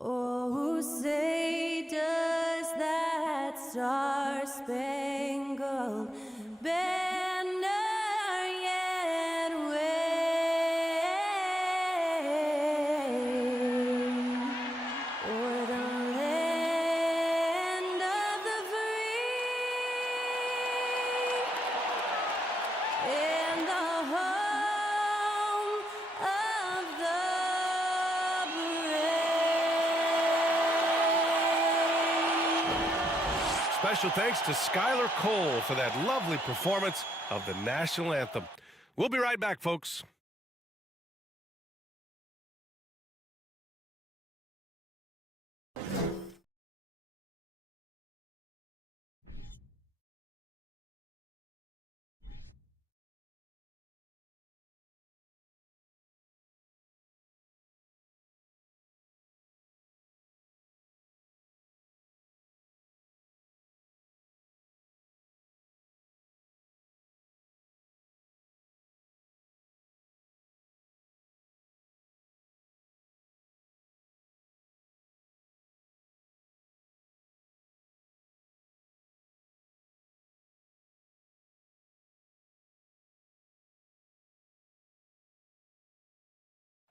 Oh, say does that star-spangled banner yet wave o'er the land of the free and the home of the Special thanks to Skylar Cole for that lovely performance of the national anthem. We'll be right back, folks.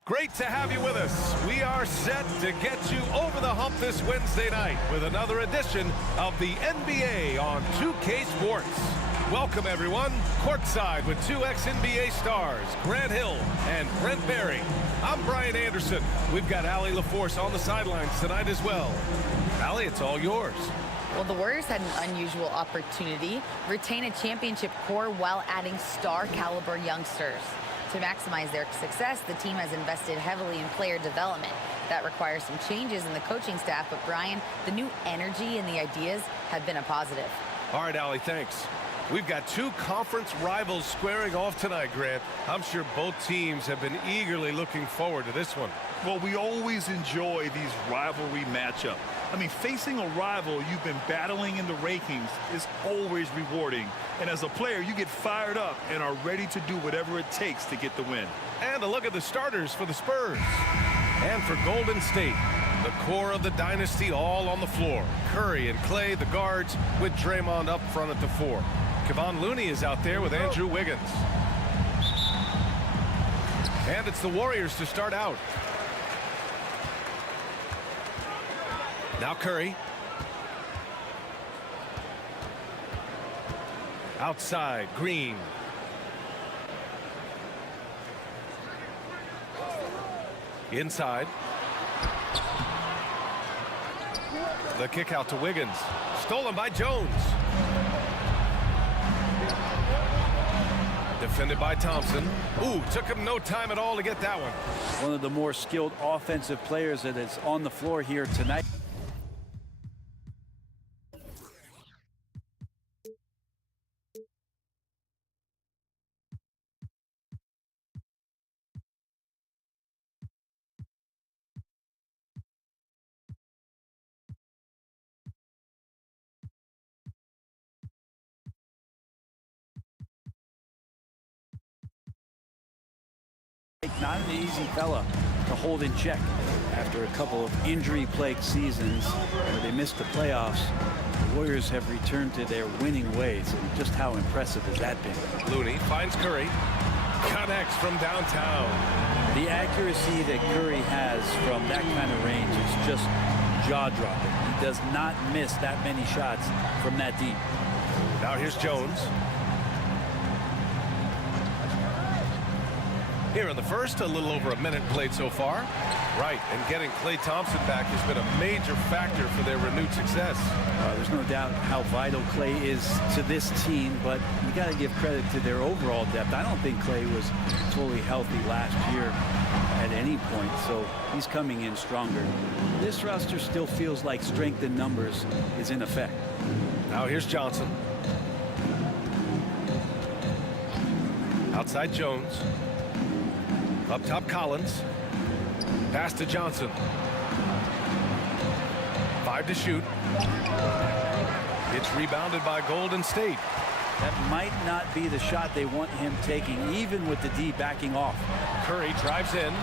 Great to have you with us. We are set to get you over the hump this Wednesday night with another edition of the NBA on 2K Sports. Welcome, everyone. Courtside with two ex-NBA stars, Grant Hill and Brent Berry. I'm Brian Anderson. We've got Allie LaForce on the sidelines tonight as well. Allie, it's all yours. Well, the Warriors had an unusual opportunity, retain a championship core while adding star-caliber youngsters. To maximize their success, the team has invested heavily in player development. That requires some changes in the coaching staff, but Brian, the new energy and the ideas have been a positive. All right, Allie, thanks. We've got two conference rivals squaring off tonight, Grant. I'm sure both teams have been eagerly looking forward to this one. Well, we always enjoy these rivalry matchups. I mean, facing a rival you've been battling in the rankings is always rewarding. And as a player, you get fired up and are ready to do whatever it takes to get the win. And a look at the starters for the Spurs. And for Golden State, the core of the dynasty all on the floor. Curry and Clay, the guards, with Draymond up front at the 4. Kevon Looney is out there with Andrew Wiggins. And it's the Warriors to start out. Now Curry. Outside, Green. Inside. The kick out to Wiggins. Stolen by Jones. Defended by Thompson. Ooh, took him no time at all to get that one. One of the more skilled offensive players that is on the floor here tonight. Not an easy fella to hold in check after a couple of injury-plagued seasons where they missed the playoffs. The Warriors have returned to their winning ways, and just how impressive has that been? Looney finds Curry. Connects from downtown. The accuracy that Curry has from that kind of range is just jaw-dropping. He does not miss that many shots from that deep. Now here's Jones. Here in the first, a little over a minute played so far. Right, and getting Klay Thompson back has been a major factor for their renewed success. There's no doubt how vital Klay is to this team, but you got to give credit to their overall depth. I don't think Klay was fully healthy last year at any point, so he's coming in stronger. This roster still feels like strength in numbers is in effect. Now here's Johnson. Outside Jones. Up top Collins. Pass to Johnson. 5 to shoot. It's rebounded by Golden State. That might not be the shot they want him taking, even with the D backing off. Curry drives in.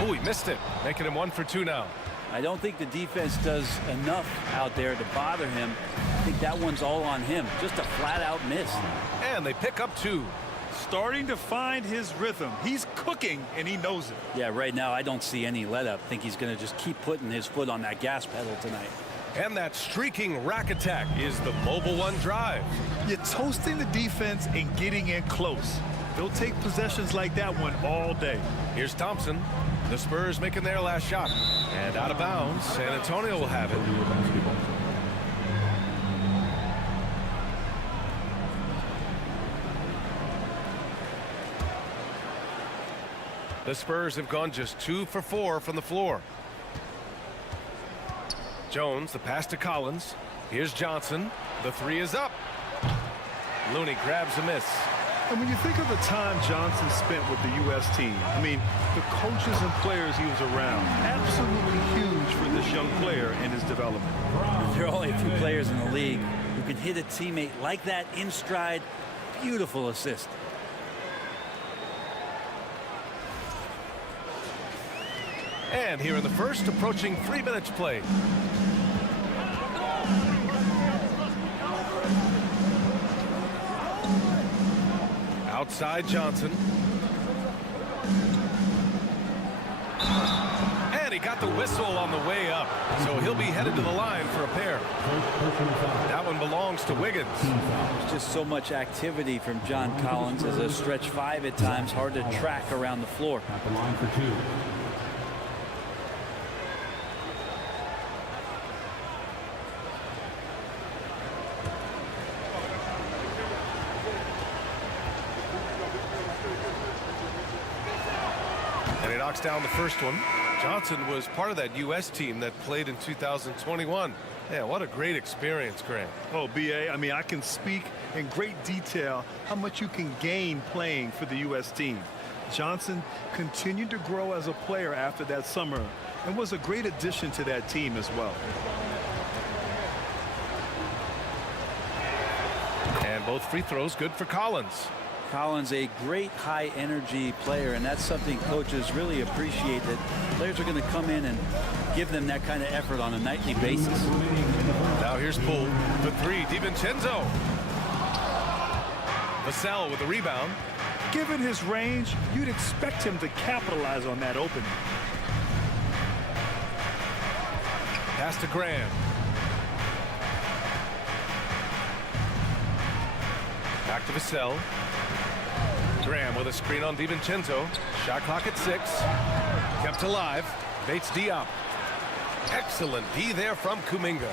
Oh, he missed it, making him 1 for 2 now. I don't think the defense does enough out there to bother him. I think that one's all on him. Just a flat-out miss. And they pick up 2. Starting to find his rhythm. He's cooking, and he knows it. Yeah, right now I don't see any let up. I think he's going to just keep putting his foot on that gas pedal tonight. And that streaking rack attack is the Mobile One drive. You're toasting the defense and getting in close. They'll take possessions like that one all day. Here's Thompson. The Spurs making their last shot. And out of bounds, San Antonio will have it. The Spurs have gone just 2 for 4 from the floor. Jones, the pass to Collins. Here's Johnson. The 3 is up. Looney grabs a miss. And when you think of the time Johnson spent with the U.S. team, I mean, the coaches and players he was around, absolutely huge for this young player and his development. There are only a few players in the league who can hit a teammate like that in stride. Beautiful assist. And here in the first, approaching 3 minutes played. Outside Johnson. And he got the whistle on the way up. So he'll be headed to the line for a pair. That one belongs to Wiggins. There's just so much activity from John Collins as a stretch 5 at times, hard to track around the floor. At the line for 2. And he knocks down the first one. Johnson was part of that U.S. team that played in 2021. Yeah, what a great experience, Grant. Oh, B.A., I mean, I can speak in great detail how much you can gain playing for the U.S. team. Johnson continued to grow as a player after that summer and was a great addition to that team as well. And both free throws good for Collins. Collins, a great high-energy player, and that's something coaches really appreciate, that players are going to come in and give them that kind of effort on a nightly basis. Now here's Poole. The 3, DiVincenzo. Vassell with the rebound. Given his range, you'd expect him to capitalize on that opening. Pass to Graham. Back to Vassell. Graham with a screen on DiVincenzo. Shot clock at 6. Kept alive. Bates Diop. Excellent D there from Kuminga.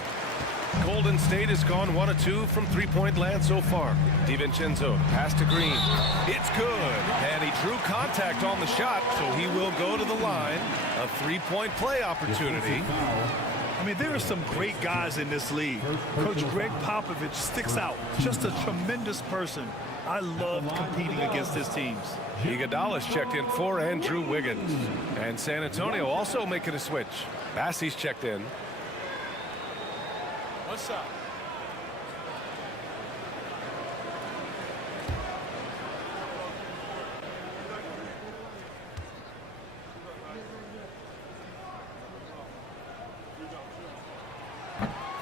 Golden State has gone 1 of 2 from 3-point land so far. DiVincenzo pass to Green. It's good. And he drew contact on the shot, so he will go to the line. A 3-point play opportunity. I mean, there are some great guys in this league. Coach Greg Popovich sticks out. Just a tremendous person. I love competing against his teams. Iguodala's checked in for Andrew Wiggins. And San Antonio also making a switch. Bassey's checked in. What's up?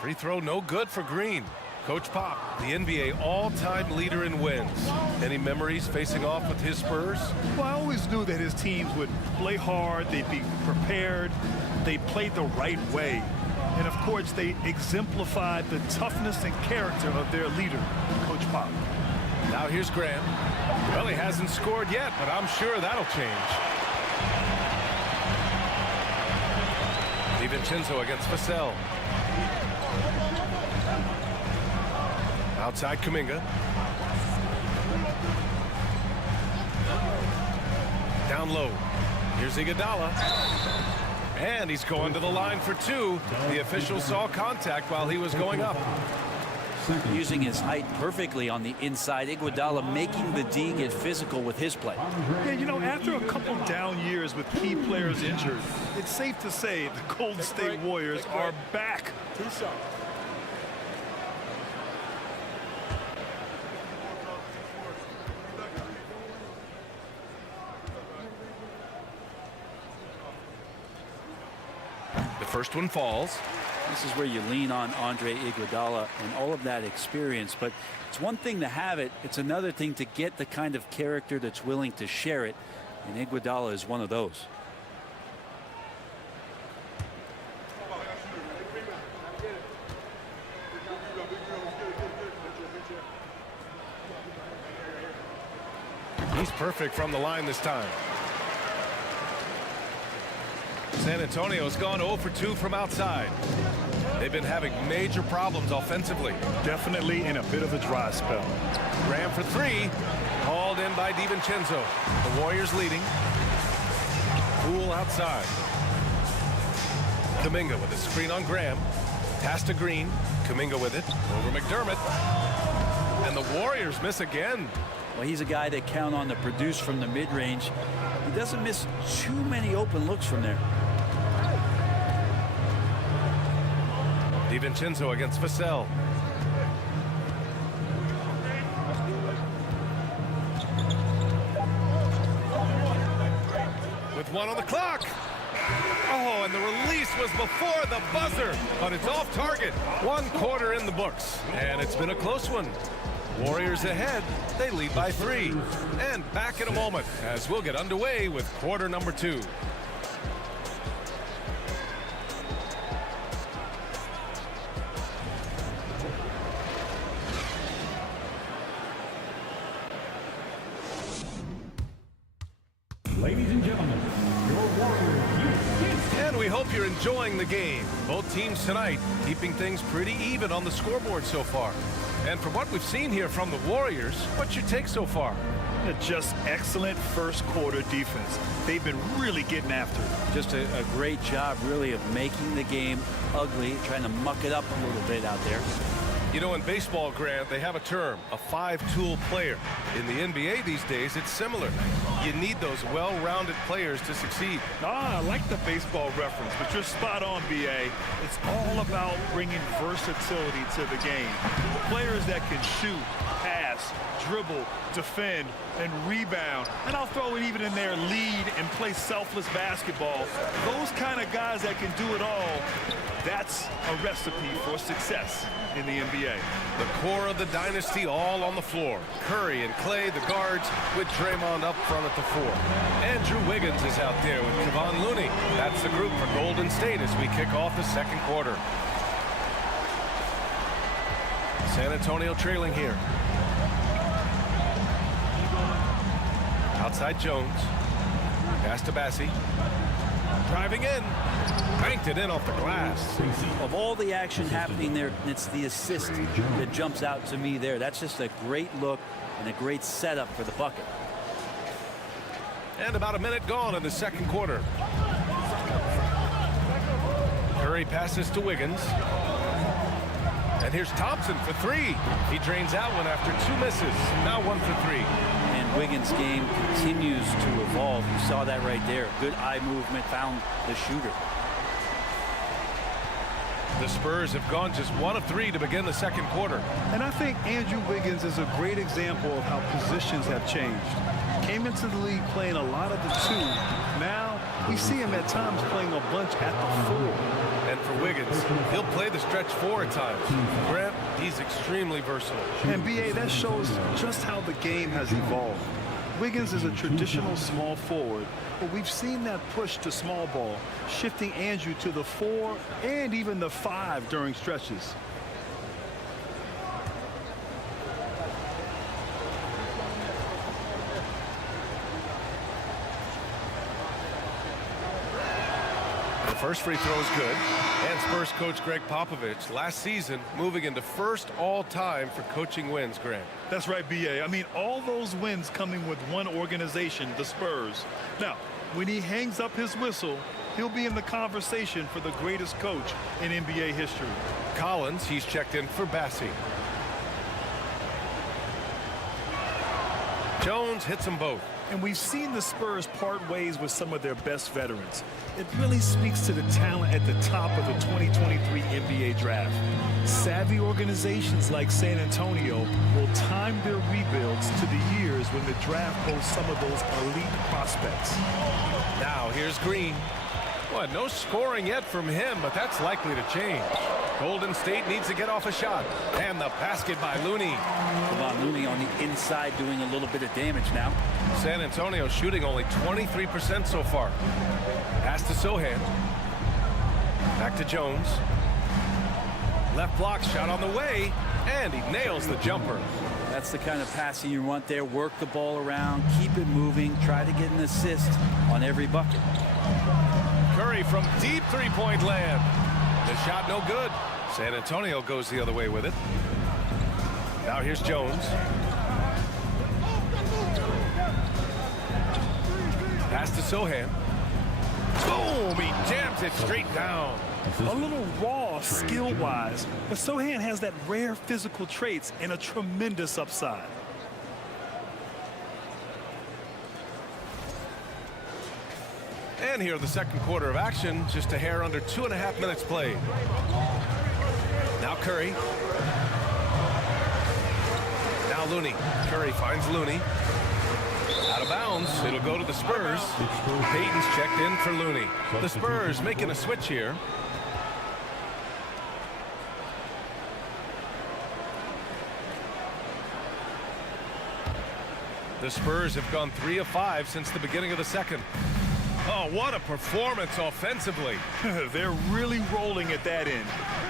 Free throw no good for Green. Coach Pop, the NBA all-time leader in wins. Any memories facing off with his Spurs? Well, I always knew that his teams would play hard, they'd be prepared, they played the right way. And of course, they exemplified the toughness and character of their leader, Coach Pop. Now here's Graham. Well, he hasn't scored yet, but I'm sure that'll change. DiVincenzo against Vassell. Outside Kuminga. Down low. Here's Iguodala. And he's going to the line for two. The official saw contact while he was going up. Using his height perfectly on the inside. Iguodala making the D get physical with his play. Yeah, you know, after a couple down years with key players injured, it's safe to say the Golden State Warriors are back. The first one falls. This is where you lean on Andre Iguodala and all of that experience. But it's one thing to have it. It's another thing to get the kind of character that's willing to share it. And Iguodala is one of those. He's perfect from the line this time. San Antonio's gone 0 for 2 from outside. They've been having major problems offensively. Definitely in a bit of a dry spell. Graham for three. Called in by DiVincenzo. The Warriors leading. Poole outside. Kuminga with a screen on Graham. Pass to Green. Kuminga with it. Over McDermott. And the Warriors miss again. Well, he's a guy that count on to produce from the mid-range. He doesn't miss too many open looks from there. DiVincenzo against Vassell. With one on the clock. Oh, and the release was before the buzzer, but it's off target. 1 quarter in the books, and it's been a close one. Warriors ahead. They lead by 3. And back in a moment as we'll get underway with quarter number 2. Ladies and gentlemen, your Warriors. And we hope you're enjoying the game. Both teams tonight keeping things pretty even on the scoreboard so far. And from what we've seen here from the Warriors, what's your take so far? Just excellent first quarter defense. They've been really getting after it. Just a great job, really, of making the game ugly, trying to muck it up a little bit out there. You know, in baseball, Grant, they have a term, a 5-tool player. In the NBA these days, it's similar. You need those well-rounded players to succeed. I like the baseball reference, but you're spot on, B.A. It's all about bringing versatility to the game. Players that can shoot, pass, dribble, defend, and rebound. And I'll throw it even in there, lead and play selfless basketball. Those kind of guys that can do it all, that's a recipe for success in the NBA. The core of the dynasty all on the floor. Curry and Clay, the guards, with Draymond up front at the 4. Andrew Wiggins is out there with Kevon Looney. That's the group for Golden State as we kick off the second quarter. San Antonio trailing here. Outside Jones. Pass to Bassi. Driving in. Banked it in off the glass. Of all the action happening there, it's the assist that jumps out to me there. That's just a great look and a great setup for the bucket. And about a minute gone in the second quarter. Curry passes to Wiggins. And here's Thompson for 3. He drains that one after 2 misses. Now 1 for 3. And Wiggins' game continues to evolve. You saw that right there. Good eye movement, found the shooter. The Spurs have gone just 1 of 3 to begin the second quarter. And I think Andrew Wiggins is a great example of how positions have changed. Came into the league playing a lot of the 2. Now we see him at times playing a bunch at the 4. And for Wiggins, he'll play the stretch 4 at times. Grant, he's extremely versatile. And B.A., that shows just how the game has evolved. Wiggins is a traditional small forward, but we've seen that push to small ball, shifting Andrew to the 4 and even the 5 during stretches. first free throw is good. And Spurs coach Greg Popovich last season moving into first all-time for coaching wins, Grant. That's right, B.A. I mean, all those wins coming with one organization, the Spurs. Now, when he hangs up his whistle, he'll be in the conversation for the greatest coach in NBA history. Collins, he's checked in for Bassie. Jones hits them both. And we've seen the Spurs part ways with some of their best veterans. It really speaks to the talent at the top of the 2023 NBA draft. Savvy organizations like San Antonio will time their rebuilds to the years when the draft boasts some of those elite prospects. Now here's Green. Well, no scoring yet from him, but that's likely to change. Golden State needs to get off a shot. And the basket by Looney. Kevon Looney on the inside doing a little bit of damage now. San Antonio shooting only 23% so far. Pass to Sohan. Back to Jones. Left block shot on the way. And he nails the jumper. That's the kind of passing you want there. Work the ball around, keep it moving, try to get an assist on every bucket. Curry from deep three-point land. The shot no good. San Antonio goes the other way with it. Now here's Jones. Pass to Sohan. Boom! He jams it straight down. A little raw skill-wise, but Sohan has that rare physical traits and a tremendous upside. And here the second quarter of action, just a hair under 2.5 minutes played. Now Curry. Now Looney. Curry finds Looney. Out of bounds. It'll go to the Spurs. Payton's checked in for Looney. The Spurs making a switch here. The Spurs have gone 3 of 5 since the beginning of the second. Oh, what a performance offensively. They're really rolling at that end.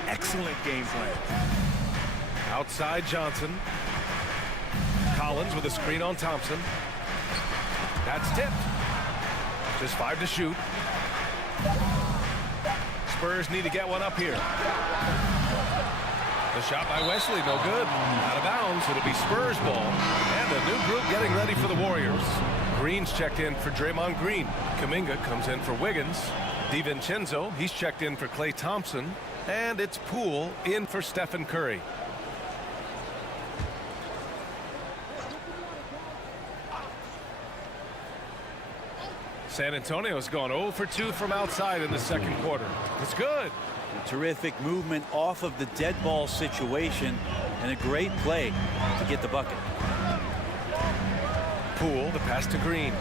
Excellent game plan. Outside Johnson. Collins with a screen on Thompson. That's tipped. Just 5 to shoot. Spurs need to get one up here. The shot by Wesley, no good. Out of bounds, it'll be Spurs ball. And a new group getting ready for the Warriors. Green's checked in for Draymond Green. Kuminga comes in for Wiggins. DiVincenzo, he's checked in for Klay Thompson. And it's Poole in for Stephen Curry. San Antonio's gone 0 for 2 from outside in the second quarter. It's good. A terrific movement off of the dead ball situation and a great play to get the bucket. Poole, the pass to Green.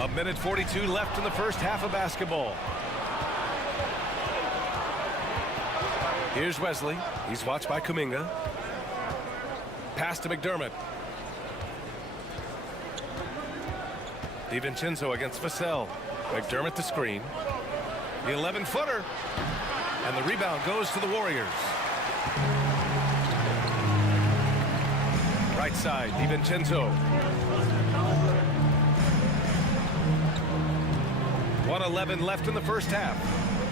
A minute 42 left in the first half of basketball. Here's Wesley. He's watched by Kuminga. Pass to McDermott. DiVincenzo against Vassell. McDermott the screen. The 11-footer. And the rebound goes to the Warriors. Right side, DiVincenzo. 1:11 left in the first half.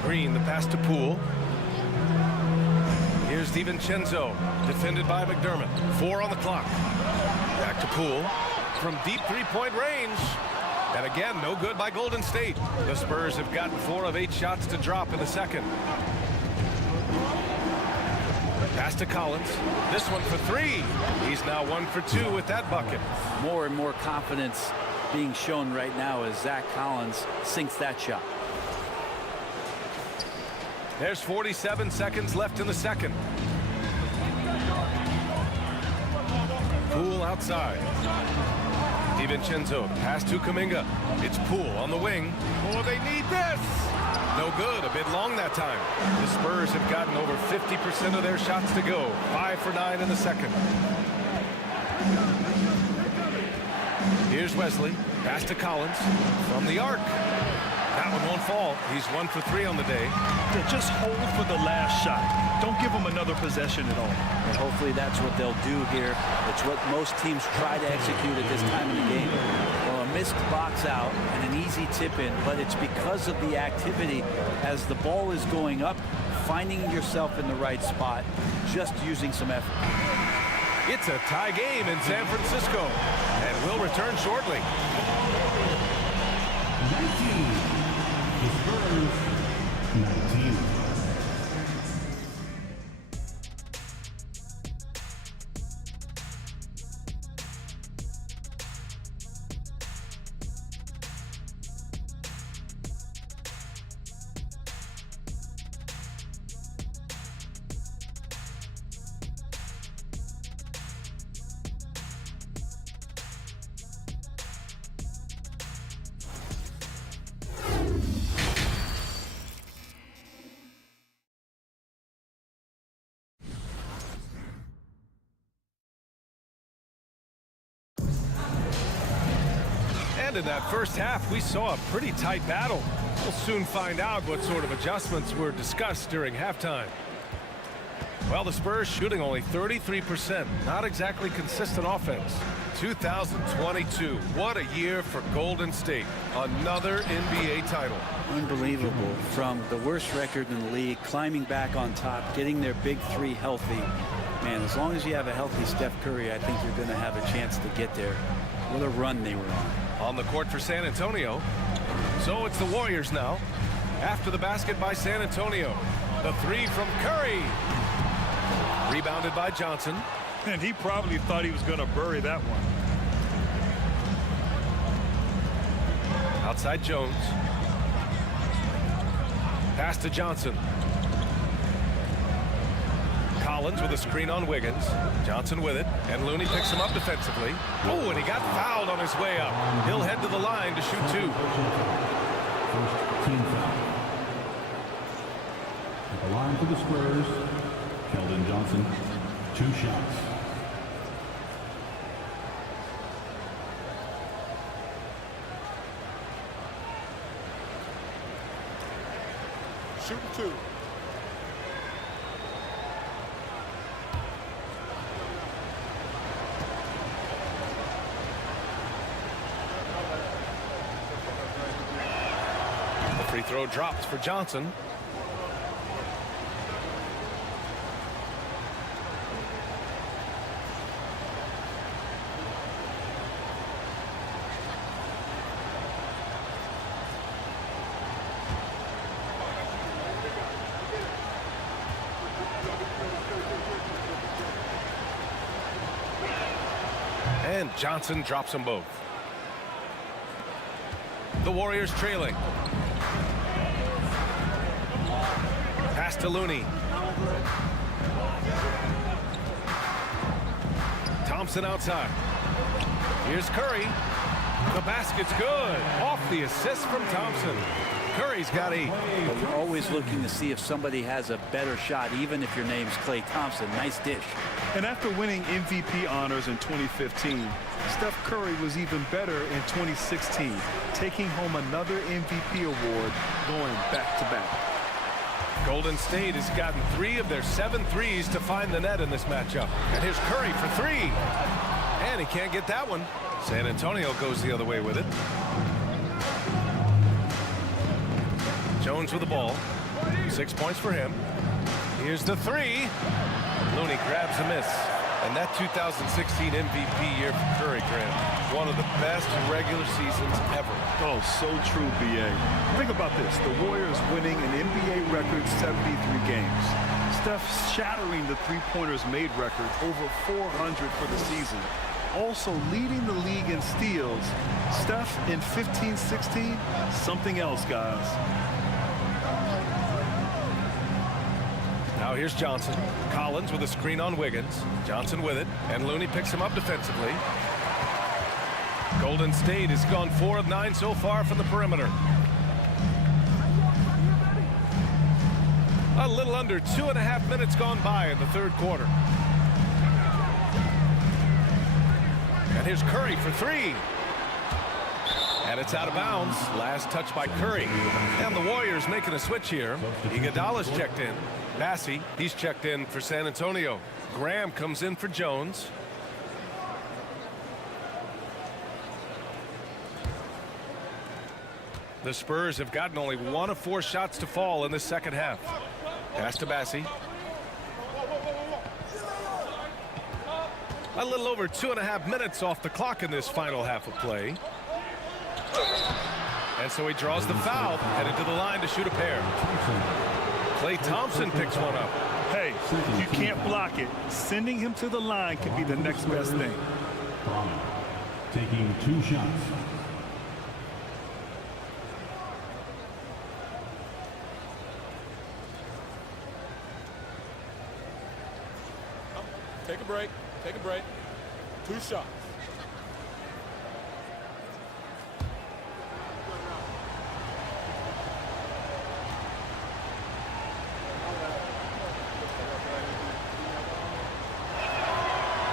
Green, the pass to Poole. Here's DiVincenzo, defended by McDermott. 4 on the clock. Back to Poole from deep three-point range. And again, no good by Golden State. The Spurs have gotten 4 of 8 shots to drop in the second. Pass to Collins. This one for 3. He's now 1 for 2 with that bucket. More and more confidence being shown right now as Zach Collins sinks that shot. There's 47 seconds left in the second. Poole outside. DiVincenzo, pass to Kuminga. It's Poole on the wing. Oh, they need this. No good, a bit long that time. The Spurs have gotten over 50% of their shots to go. 5 for 9 in the second. Here's Wesley, pass to Collins from the arc. That one won't fall. He's 1 for 3 on the day. Yeah, just hold for the last shot. Don't give them another possession at all. And hopefully that's what they'll do here. It's what most teams try to execute at this time in the game. Well, a missed box out and an easy tip in, but it's because of the activity as the ball is going up, finding yourself in the right spot, just using some effort. It's a tie game in San Francisco, and we'll return shortly. 19. The Spurs, 19. And in that first half, we saw a pretty tight battle. We'll soon find out what sort of adjustments were discussed during halftime. Well, the Spurs shooting only 33%. Not exactly consistent offense. 2022. What a year for Golden State. Another NBA title. Unbelievable. From the worst record in the league, climbing back on top, getting their big three healthy. Man, as long as you have a healthy Steph Curry, I think you're going to have a chance to get there. What a run they were on. On the court for San Antonio. So it's the Warriors now. After the basket by San Antonio. The three from Curry. Rebounded by Johnson. And he probably thought he was going to bury that one. Outside Jones. Pass to Johnson. Collins with a screen on Wiggins. Johnson with it, and Looney picks him up defensively. Oh, and he got fouled on his way up. He'll head to the line to shoot 2. First team foul. At the line for the Spurs, Keldon Johnson, 2 shots. Shooting 2. Free throw drops for Johnson. And Johnson drops them both. The Warriors trailing. Pass to Looney. Thompson outside. Here's Curry. The basket's good. Off the assist from Thompson. Curry's got 8. But you're always looking to see if somebody has a better shot, even if your name's Klay Thompson. Nice dish. And after winning MVP honors in 2015, Steph Curry was even better in 2016, taking home another MVP award, going back-to-back. Golden State has gotten 3 of their 7 threes to find the net in this matchup. And here's Curry for 3. And he can't get that one. San Antonio goes the other way with it. Jones with the ball. 6 points for him. Here's the 3. Looney grabs a miss. And that 2016 MVP year for Curry, Graham, one of the best regular seasons ever. Oh, so true, B.A. Think about this. The Warriors winning an NBA record 73 games. Steph shattering the three-pointers made record, over 400 for the season. Also leading the league in steals. Steph in 15-16, something else, guys. Now here's Johnson. Collins with a screen on Wiggins. Johnson with it, and Looney picks him up defensively. Golden State has gone 4 of 9 so far from the perimeter. A little under 2.5 minutes gone by in the third quarter. And here's Curry for 3. And it's out of bounds. Last touch by Curry. And the Warriors making a switch here. Iguodala's checked in. Massey, he's checked in for San Antonio. Graham comes in for Jones. The Spurs have gotten only 1 of 4 shots to fall in the second half. Pass to Massey. A little over 2.5 minutes off the clock in this final half of play. And so he draws the foul, headed to the line to shoot a pair. Klay Thompson picks one up. Hey, you can't block it. Sending him to the line could be the next best thing. Taking 2 shots. Take a break. Take a break. 2 shots.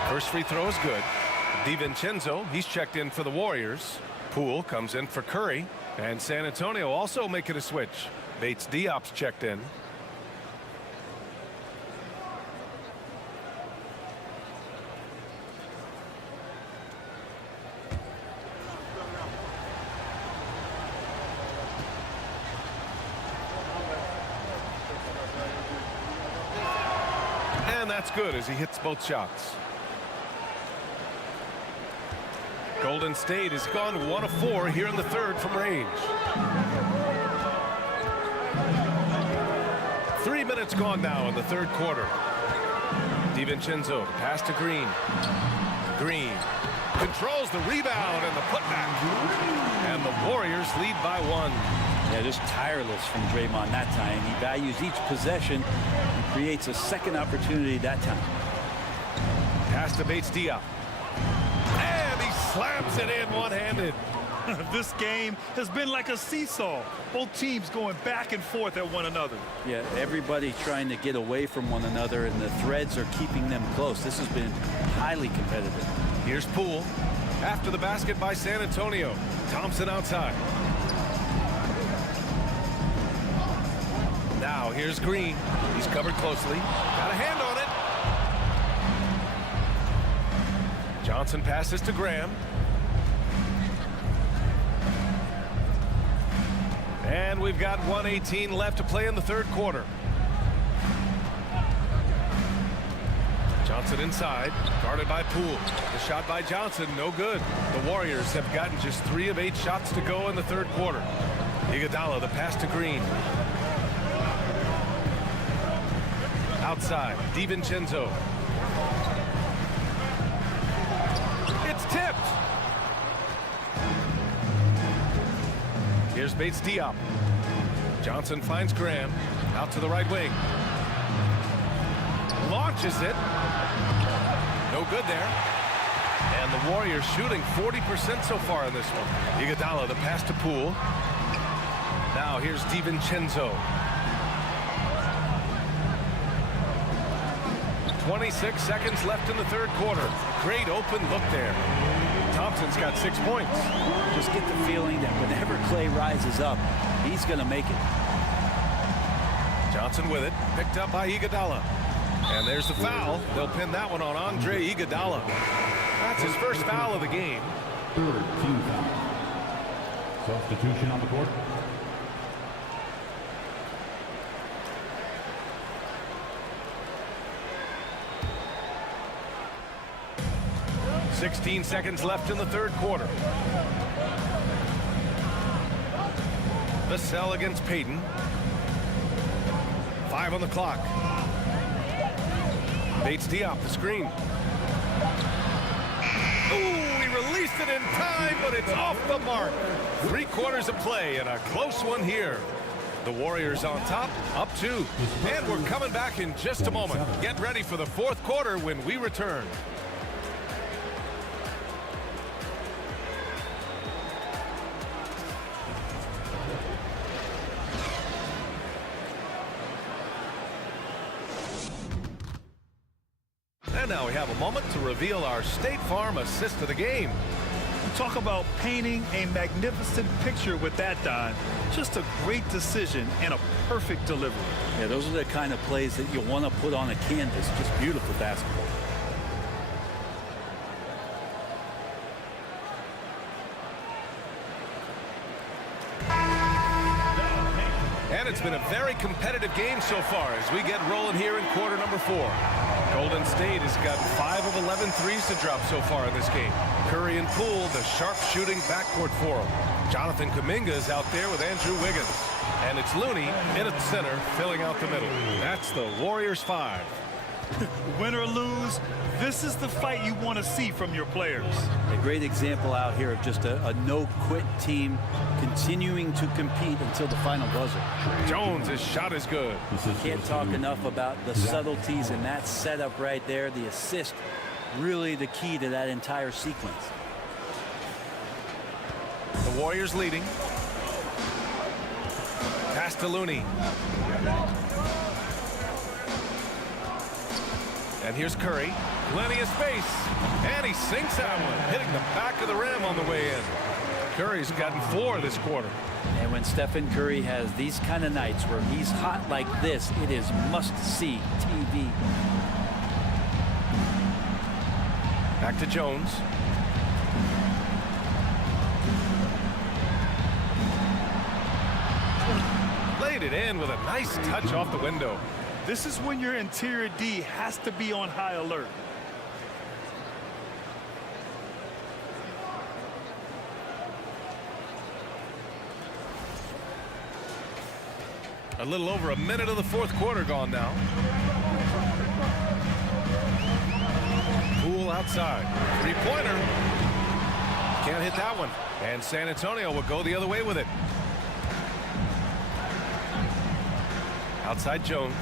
First free throw is good. DiVincenzo, he's checked in for the Warriors. Poole comes in for Curry. And San Antonio also making a switch. Bates Diop's checked in. And that's good as he hits both shots. Golden State has gone 1 of 4 here in the third from range. 3 minutes gone now in the third quarter. DiVincenzo pass to Green. Green controls the rebound and the putback. And the Warriors lead by 1. Yeah, just tireless from Draymond that time. He values each possession and creates a second opportunity that time. Pass to Bates Diop. And he slams it in one-handed. This game has been like a seesaw. Both teams going back and forth at one another. Yeah, everybody trying to get away from one another, and the threads are keeping them close. This has been highly competitive. Here's Poole. After the basket by San Antonio. Thompson outside. Now here's Green. He's covered closely. Got a hand on it. Johnson passes to Graham. And we've got 1:18 left to play in the third quarter. Johnson inside, guarded by Poole. The shot by Johnson, no good. The Warriors have gotten just 3 of 8 shots to go in the third quarter. Iguodala, the pass to Green. Outside, DiVincenzo. It's tipped. Here's Bates Diop. Johnson finds Graham. Out to the right wing. Launches it. No good there. And the Warriors shooting 40% so far in this one. Iguodala, the pass to Poole. Now here's DiVincenzo. 26 seconds left in the third quarter. Great open look there. Thompson's got 6 points. Just get the feeling that whenever Klay rises up, he's going to make it. Johnson with it, picked up by Iguodala. And there's the foul. They'll pin that one on Andre Iguodala. That's his first foul of the game. Third team foul. Substitution on the court. .16 seconds left in the third quarter. Vassell against Payton. 5 on the clock. Bates Diop, the screen. Ooh, he released it in time, but it's off the mark. 3 quarters of play and a close one here. The Warriors on top, up 2. And we're coming back in just a moment. Get ready for the fourth quarter when we return. And now we have a moment to reveal our State Farm assist of the game. Talk about painting a magnificent picture with that, Don. Just a great decision and a perfect delivery. Yeah, those are the kind of plays that you want to put on a canvas. Just beautiful basketball. And it's been a very competitive game so far as we get rolling here in quarter number 4. Golden State has gotten 5 of 11 threes to drop so far in this game. Curry and Poole, the sharp-shooting backcourt for them. Jonathan Kuminga is out there with Andrew Wiggins. And it's Looney in at center, filling out the middle. That's the Warriors 5. Win or lose, this is the fight you want to see from your players. A great example out here of just a no-quit team continuing to compete until the final buzzer. Jones, his shot is good. Can't talk enough about the subtleties in that setup right there. The assist, really the key to that entire sequence. The Warriors leading. Pass to Looney. And here's Curry. Plenty of space. And he sinks that one, hitting the back of the rim on the way in. Curry's gotten 4 this quarter. And when Stephen Curry has these kind of nights where he's hot like this, it is must-see TV. Back to Jones. Laid it in with a nice touch off the window. This is when your interior D has to be on high alert. A little over a minute of the fourth quarter gone now. Poole outside. Three-pointer. Can't hit that one. And San Antonio will go the other way with it. Outside Jones.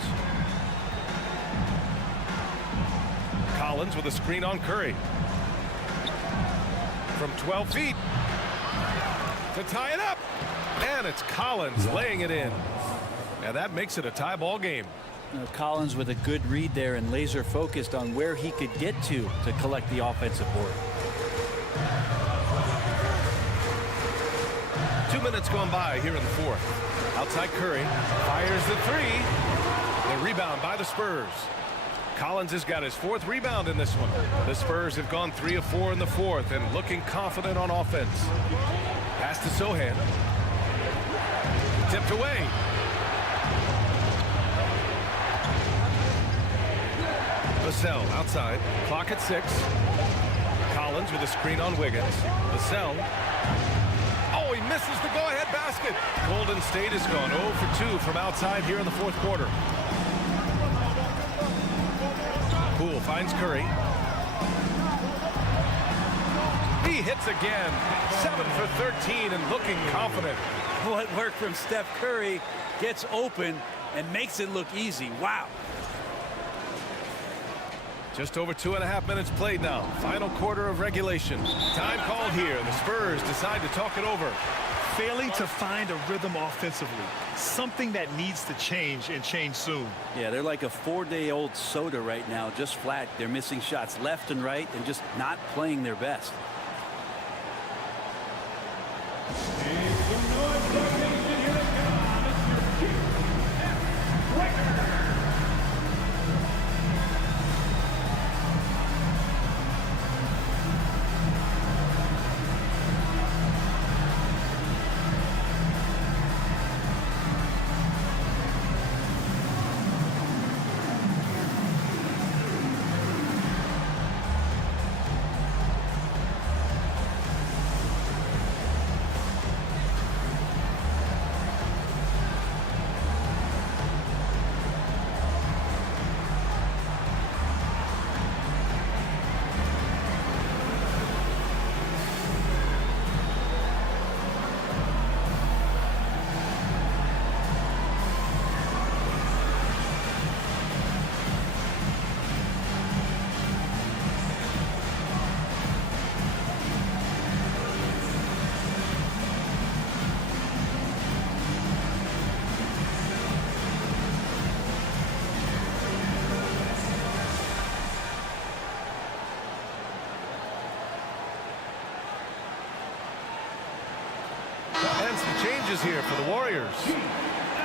Collins with a screen on Curry. From 12 feet. To tie it up. And it's Collins laying it in. And that makes it a tie ball game. Collins with a good read there and laser focused on where he could get to collect the offensive board. 2 minutes gone by here in the fourth. Outside Curry. Fires the three. The rebound by the Spurs. Collins has got his 4th rebound in this one. The Spurs have gone 3 of 4 in the fourth and looking confident on offense. Pass to Sohan. Tipped away. Vassell outside. Clock at 6. Collins with a screen on Wiggins. Vassell. Oh, he misses the go-ahead basket. Golden State has gone 0 for 2 from outside here in the fourth quarter. Poole finds Curry. He hits again. 7 for 13 and looking confident. What work from Steph Curry, gets open and makes it look easy. Wow. Just over 2.5 minutes played now. Final quarter of regulation. Time called here. The Spurs decide to talk it over. Failing to find a rhythm offensively. Something that needs to change and change soon. Yeah, they're like a 4-day-old soda right now, just flat. They're missing shots left and right and just not playing their best. And some changes here for the Warriors.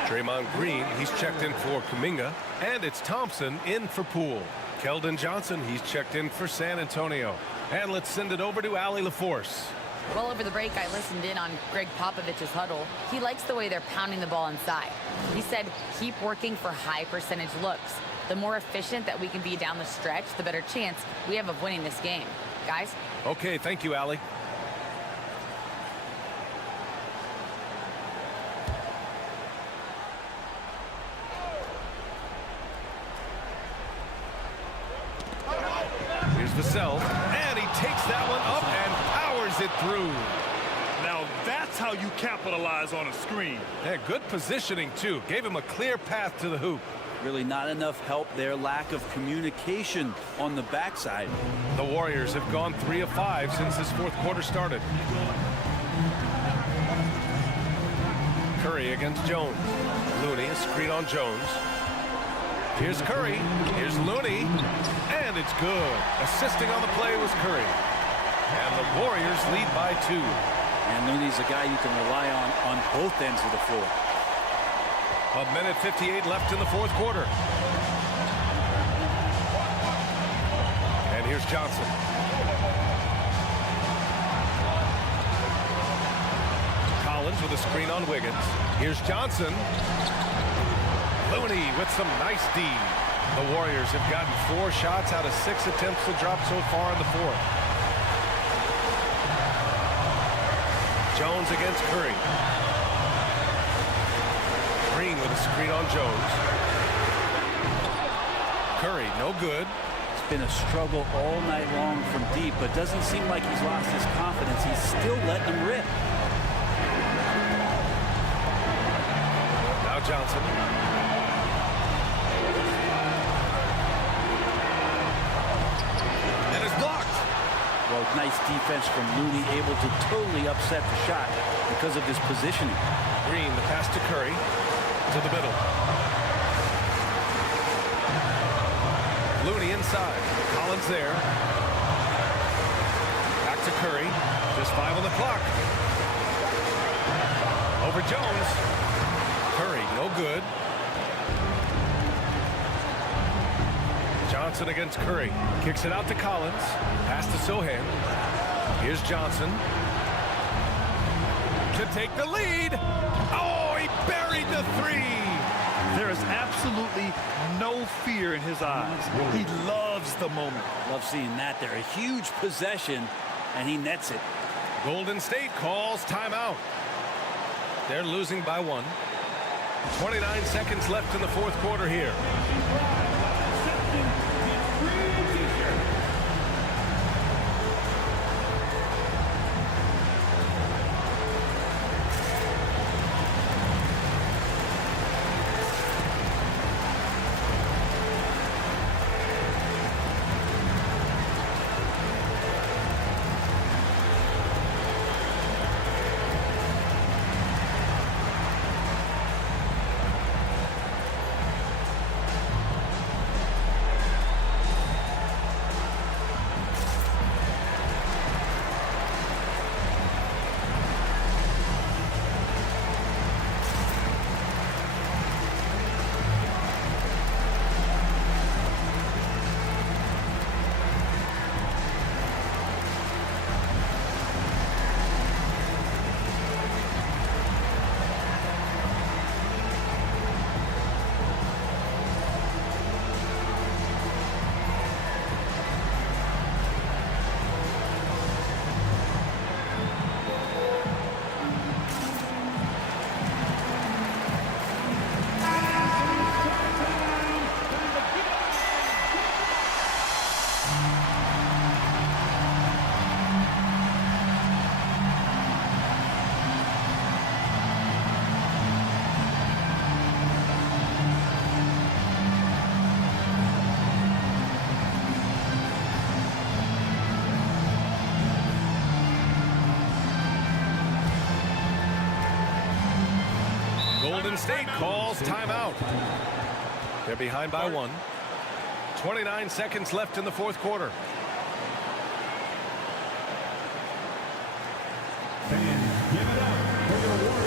Draymond Green, he's checked in for Kuminga. And it's Thompson in for Poole. Keldon Johnson, he's checked in for San Antonio. And let's send it over to Allie LaForce. Well, over the break, I listened in on Greg Popovich's huddle. He likes the way they're pounding the ball inside. He said, keep working for high percentage looks. The more efficient that we can be down the stretch, the better chance we have of winning this game. Guys? Okay, thank you, Allie. Here's Vassell, and he takes that one up and powers it through. Now that's how you capitalize on a screen. Yeah, good positioning, too. Gave him a clear path to the hoop. Really not enough help there. Lack of communication on the backside. The Warriors have gone 3 of 5 since this fourth quarter started. Curry against Jones. Looney, a screen on Jones. Here's Curry. Here's Looney. And it's good. Assisting on the play was Curry. And the Warriors lead by 2. And Looney's a guy you can rely on both ends of the floor. A minute 58 left in the fourth quarter. And here's Johnson. Collins with a screen on Wiggins. Here's Johnson. Looney with some nice D. The Warriors have gotten 4 shots out of 6 attempts to drop so far in the fourth. Jones against Curry. Green with a screen on Jones. Curry, no good. It's been a struggle all night long from deep, but doesn't seem like he's lost his confidence. He's still letting them rip. Now Johnson. And it's blocked. Well, nice defense from Looney, able to totally upset the shot because of his positioning. Green, the pass to Curry. To the middle. Looney inside. Collins there. Back to Curry. Just 5 on the clock. Over Jones. Curry, no good. Johnson against Curry. Kicks it out to Collins. Pass to Sohan. Here's Johnson. To take the lead. Oh, he buried the 3. There is absolutely no fear in his eyes. He loves the moment. Love seeing that there. A huge possession, and he nets it. Golden State calls timeout. They're losing by 1. 29 seconds left in the fourth quarter here. Golden State calls timeout. They're behind by 1. 29 seconds left in the fourth quarter. Fans, give it up for your Warriors.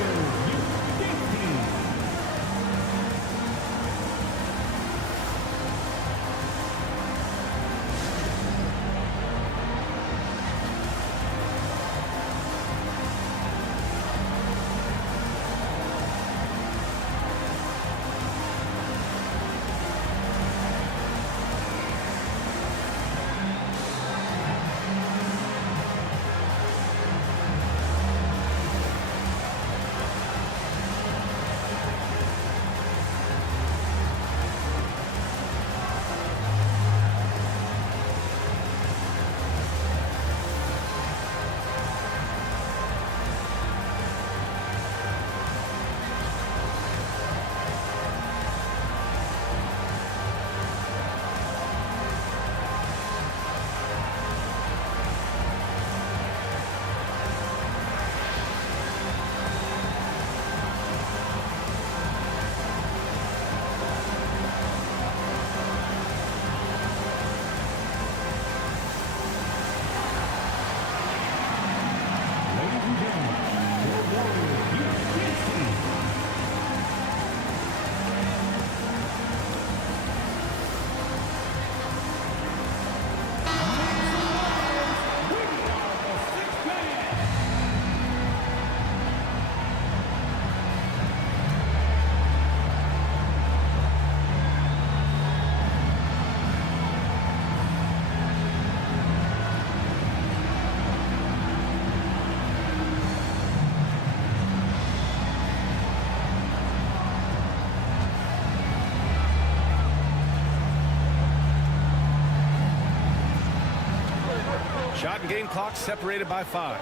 Shot and game clock separated by 5.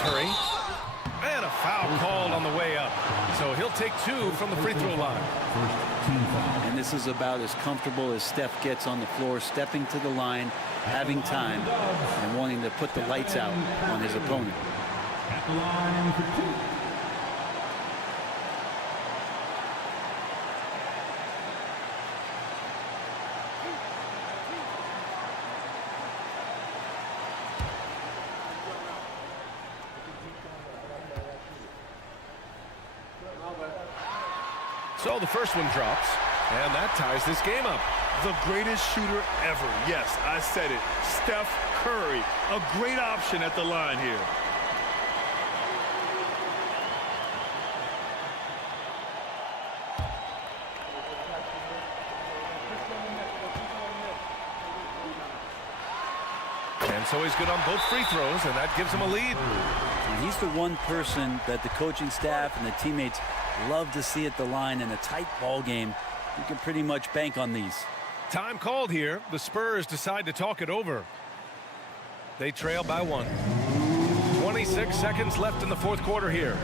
Curry. And a foul called on the way up. So he'll take 2 from the free throw line. And this is about as comfortable as Steph gets on the floor, stepping to the line, having time, and wanting to put the lights out on his opponent. At the line for 2. So the first one drops, and that ties this game up. The greatest shooter ever. Yes, I said it. Steph Curry, a great option at the line here. And so he's good on both free throws, and that gives him a lead. And he's the one person that the coaching staff and the teammates love to see at the line. In a tight ball game, you can pretty much bank on these. Time called here. The Spurs decide to talk it over. They trail by 1. 26 seconds left in the fourth quarter here.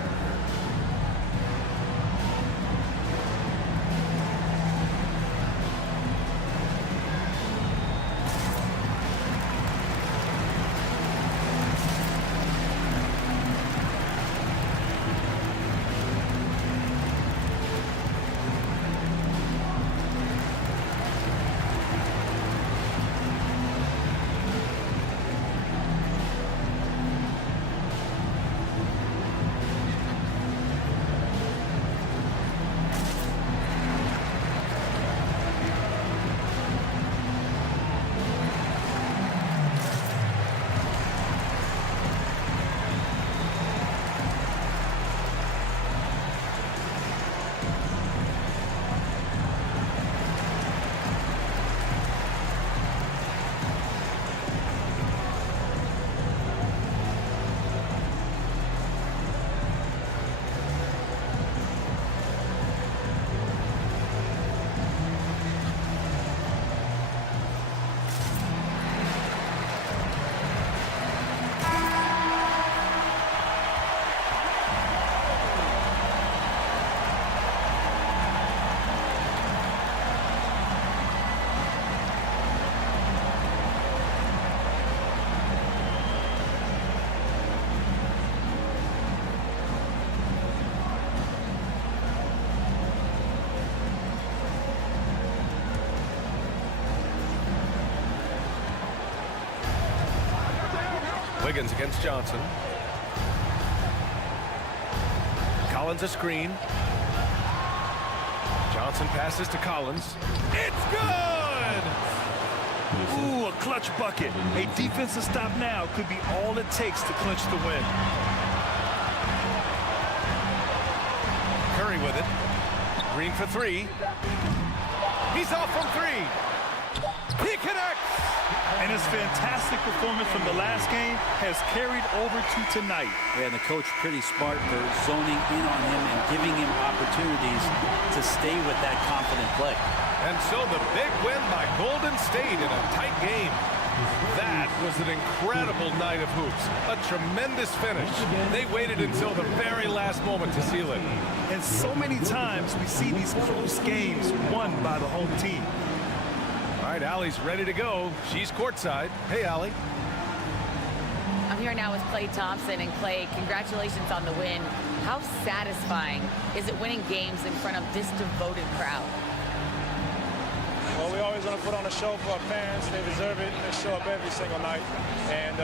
Wiggins against Johnson. Collins a screen. Johnson passes to Collins. It's good! Ooh, a clutch bucket. A defensive stop now could be all it takes to clinch the win. Curry with it. Green for 3. He's off from 3. He connects! And his fantastic performance from the last game has carried over to tonight. Yeah, and the coach pretty smart for zoning in on him and giving him opportunities to stay with that confident play. And so the big win by Golden State in a tight game. That was an incredible night of hoops. A tremendous finish. They waited until the very last moment to seal it. And so many times we see these close games won by the home team. All right, Allie's ready to go. She's courtside. Hey, Allie. I'm here now with Klay Thompson. And Klay, congratulations on the win. How satisfying is it winning games in front of this devoted crowd? Well, we always want to put on a show for our fans. They deserve it. They show up every single night. And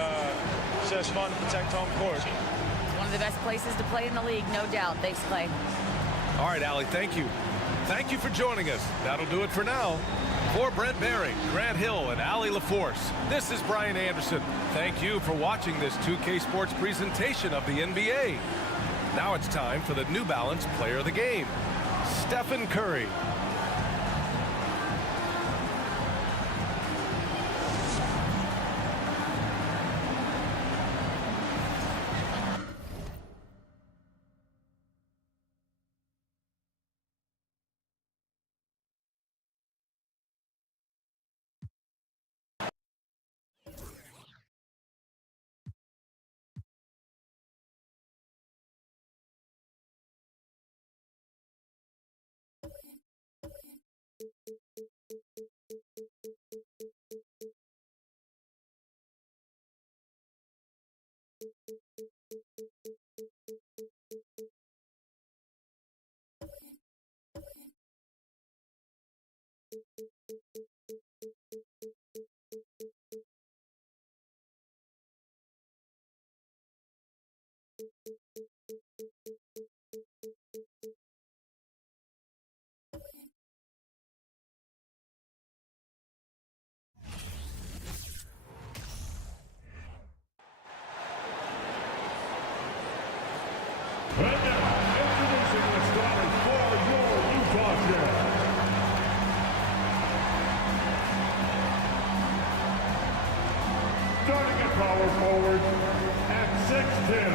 it's just fun to protect home court. It's one of the best places to play in the league, no doubt. Thanks, Klay. All right, Allie, thank you. Thank you for joining us. That'll do it for now. For Brent Barry, Grant Hill, and Allie LaForce, this is Brian Anderson. Thank you for watching this 2K Sports presentation of the NBA. Now it's time for the New Balance Player of the Game, Stephen Curry. And now, introducing the starters for your Utah Jazz. Starting at power forward at 6'10",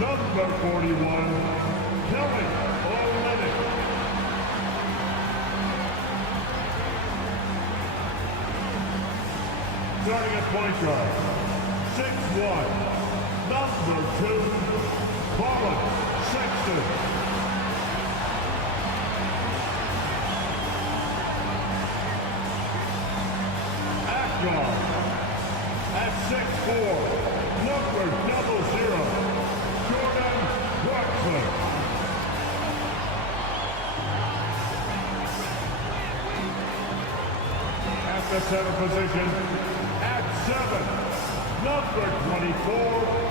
number 41, Kelly Olynyk. Starting at point guard, 6'1", number 2, Colin Sexton. At guard, at 6'4", number 00, Jordan Clarkson. At the center position, at 7, number 24,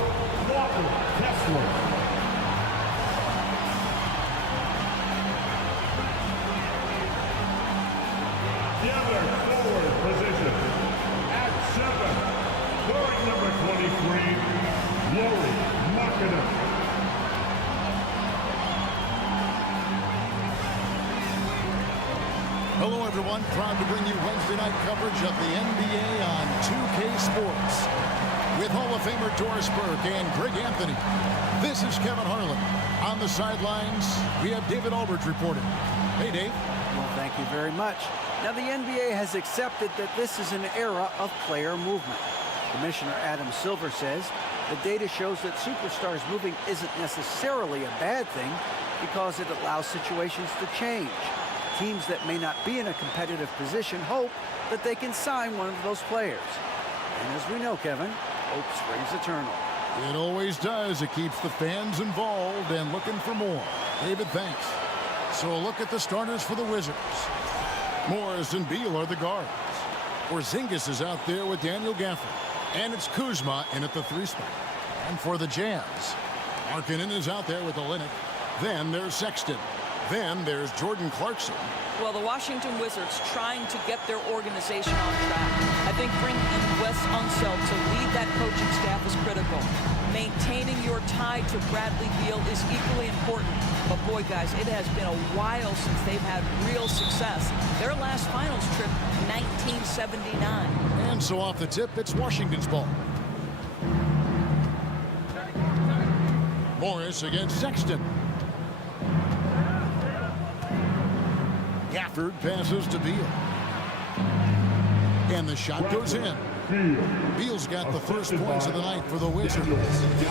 Walker Kessler. The other forward position, at 7, wearing number 23, Lori Markkanen. Hello, everyone. Proud to bring you Wednesday night coverage of the NBA on 2K Sports. With Hall of Famer Doris Burke and Greg Anthony, this is Kevin Harlan. On the sidelines, we have David Aldridge reporting. Hey, Dave. Well, thank you very much. Now, the NBA has accepted that this is an era of player movement. Commissioner Adam Silver says the data shows that superstars moving isn't necessarily a bad thing because it allows situations to change. Teams that may not be in a competitive position hope that they can sign one of those players. And as we know, Kevin, hope springs eternal. It always does. It keeps the fans involved and looking for more. David, thanks. So a look at the starters for the Wizards. Morris and Beal are the guards. Porzingis is out there with Daniel Gafford. And it's Kuzma in at the 3 spot. And for the Jazz, Markkanen is out there with Olynyk. Then there's Sexton. Then there's Jordan Clarkson. Well, the Washington Wizards trying to get their organization on track. I think bringing in Wes Unseld to lead that coaching staff is critical. Maintaining your tie to Bradley Beal is equally important. But boy, guys, it has been a while since they've had real success. Their last finals trip, 1979. And so off the tip, it's Washington's ball. Morris against Sexton. Gafford passes to Beal. And the shot goes in. Beal's got the first points of the night for the Wizards.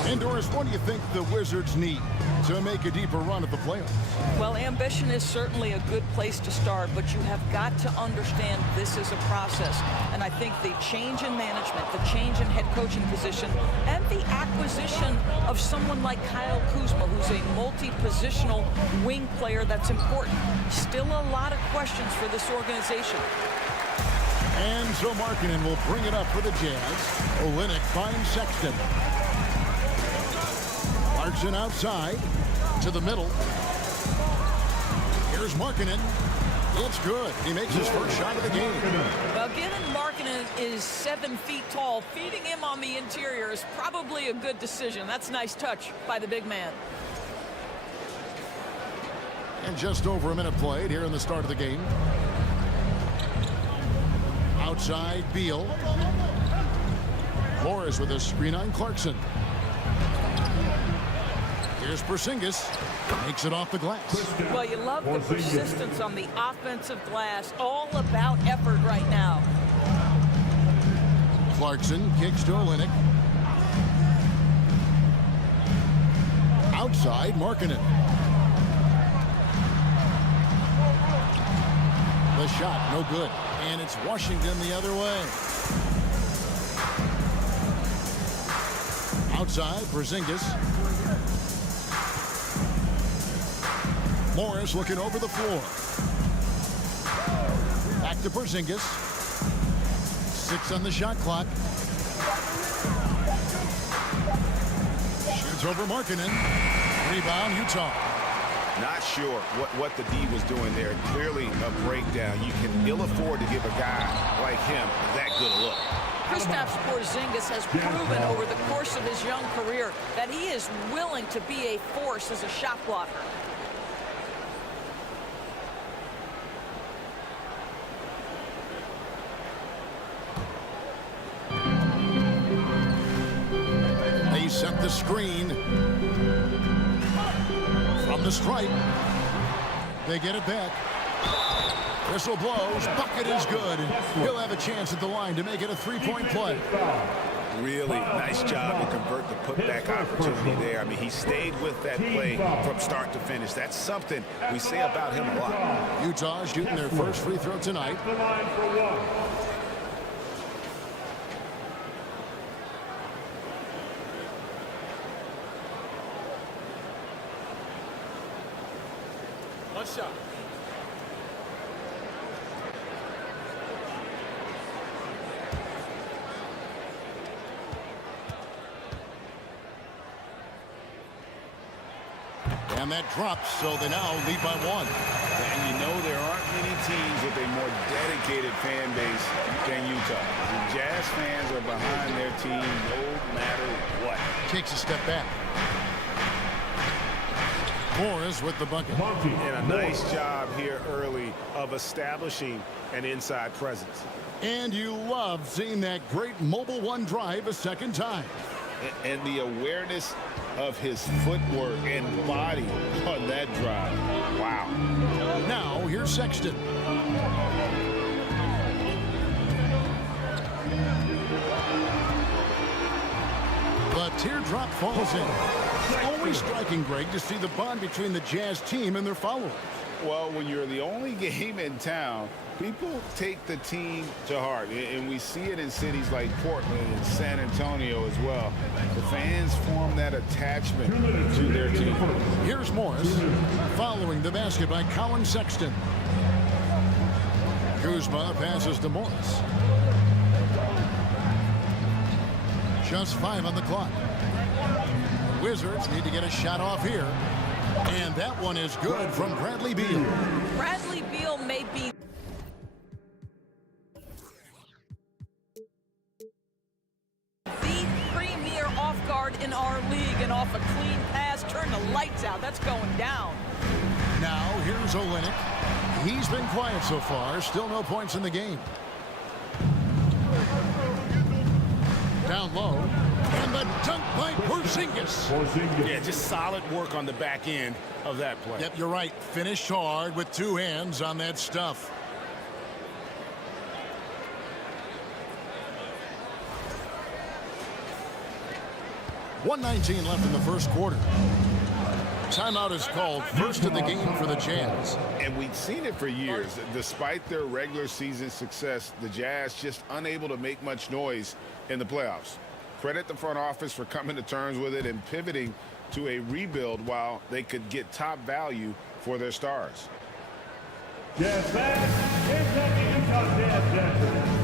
And Doris, what do you think the Wizards need to make a deeper run at the playoffs? Well, ambition is certainly a good place to start, but you have got to understand this is a process. And I think the change in management, the change in head coaching position, and the acquisition of someone like Kyle Kuzma, who's a multi-positional wing player that's important. Still a lot of questions for this organization. And so Markkanen will bring it up for the Jazz. Olynyk finds Sexton. Clarkson outside to the middle. Here's Markkanen. It's good. He makes his first shot of the game. Well, given Markkanen is 7 feet tall, feeding him on the interior is probably a good decision. That's a nice touch by the big man. And just over a minute played here in the start of the game. Outside, Beal. Morris with a screen on Clarkson. Here's Porzingis. Makes it off the glass. Well, you love the persistence on the offensive glass. All about effort right now. Clarkson kicks to Olynyk. Outside, Markkanen. The shot, no good. And it's Washington the other way. Outside, Porzingis. Morris looking over the floor. Back to Porzingis. 6 on the shot clock. Shoots over Markkanen. Rebound, Utah. Not sure what the D was doing there. Clearly a breakdown. You can ill afford to give a guy like him that good a look. Kristaps Porzingis has proven over the course of his young career that he is willing to be a force as a shot blocker. They set the screen. From the stripe. They get it back. Whistle blows. Bucket is good. He'll have a chance at the line to make it a three-point play. Really nice job to convert the putback opportunity there. I mean, he stayed with that play from start to finish. That's something we say about him a lot. Utah shooting their first free throw tonight. One shot. And that drops, so they now lead by 1. And you know there aren't many teams with a more dedicated fan base than Utah. The Jazz fans are behind their team no matter what. Takes a step back. Morris with the bucket. And a nice job here early of establishing an inside presence. And you love seeing that great mobile one drive a second time. And the awareness of his footwork and body on that drive. Wow. Now here's Sexton. The teardrop falls in. Always striking, Greg, to see the bond between the Jazz team and their followers. Well, when you're the only game in town, people take the team to heart. And we see it in cities like Portland and San Antonio as well. The fans form that attachment to their team. Here's Morris following the basket by Colin Sexton. Kuzma passes to Morris. Just 5 on the clock. Wizards need to get a shot off here. And that one is good from Bradley Beal. Bradley Beal may be the premier off guard in our league, and off a clean pass, turn the lights out. That's going down. Now here's Olynyk. He's been quiet so far. Still no points in the game. Down low. And the dunk by Porzingis. Yeah, just solid work on the back end of that play. Yep, you're right. Finished hard with 2 hands on that stuff. .119 left in the first quarter. Timeout is called, first of the game for the Jazz. And we've seen it for years. Despite their regular season success, the Jazz just unable to make much noise in the playoffs. Credit the front office for coming to terms with it and pivoting to a rebuild while they could get top value for their stars. Jazz fans, Kentucky Utah Jazz.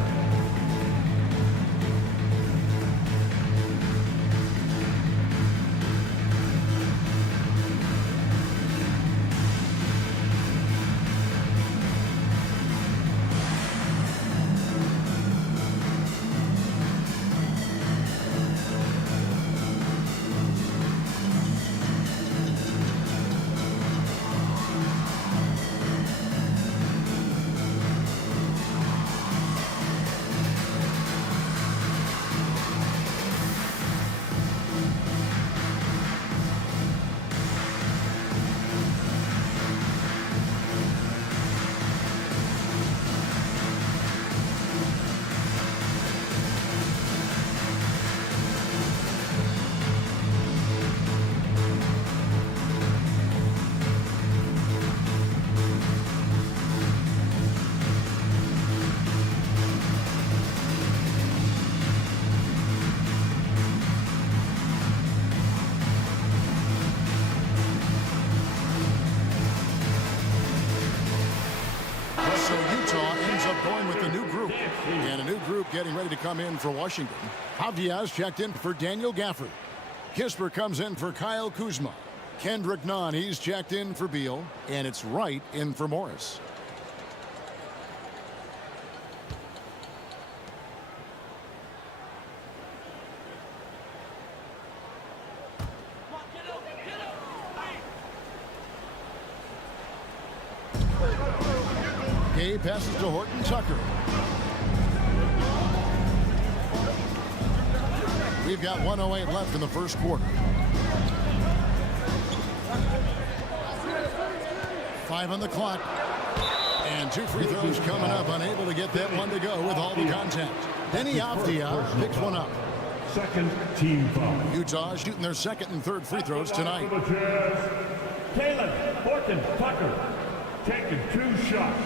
group getting ready to come in for Washington. Javia's checked in for Daniel Gafford. Kisper comes in for Kyle Kuzma. Kendrick Nunn, he's checked in for Beal. And it's Wright in for Morris. Gay passes to Horton Tucker. We've got 1:08 left in the first quarter. 5 on the clock. And 2 free throws coming up. Unable to get that one to go with all the contact. Denny Avdia picks one up. Second team foul. Utah shooting their second and third free throws tonight. Caleb Horton Tucker taking 2 shots.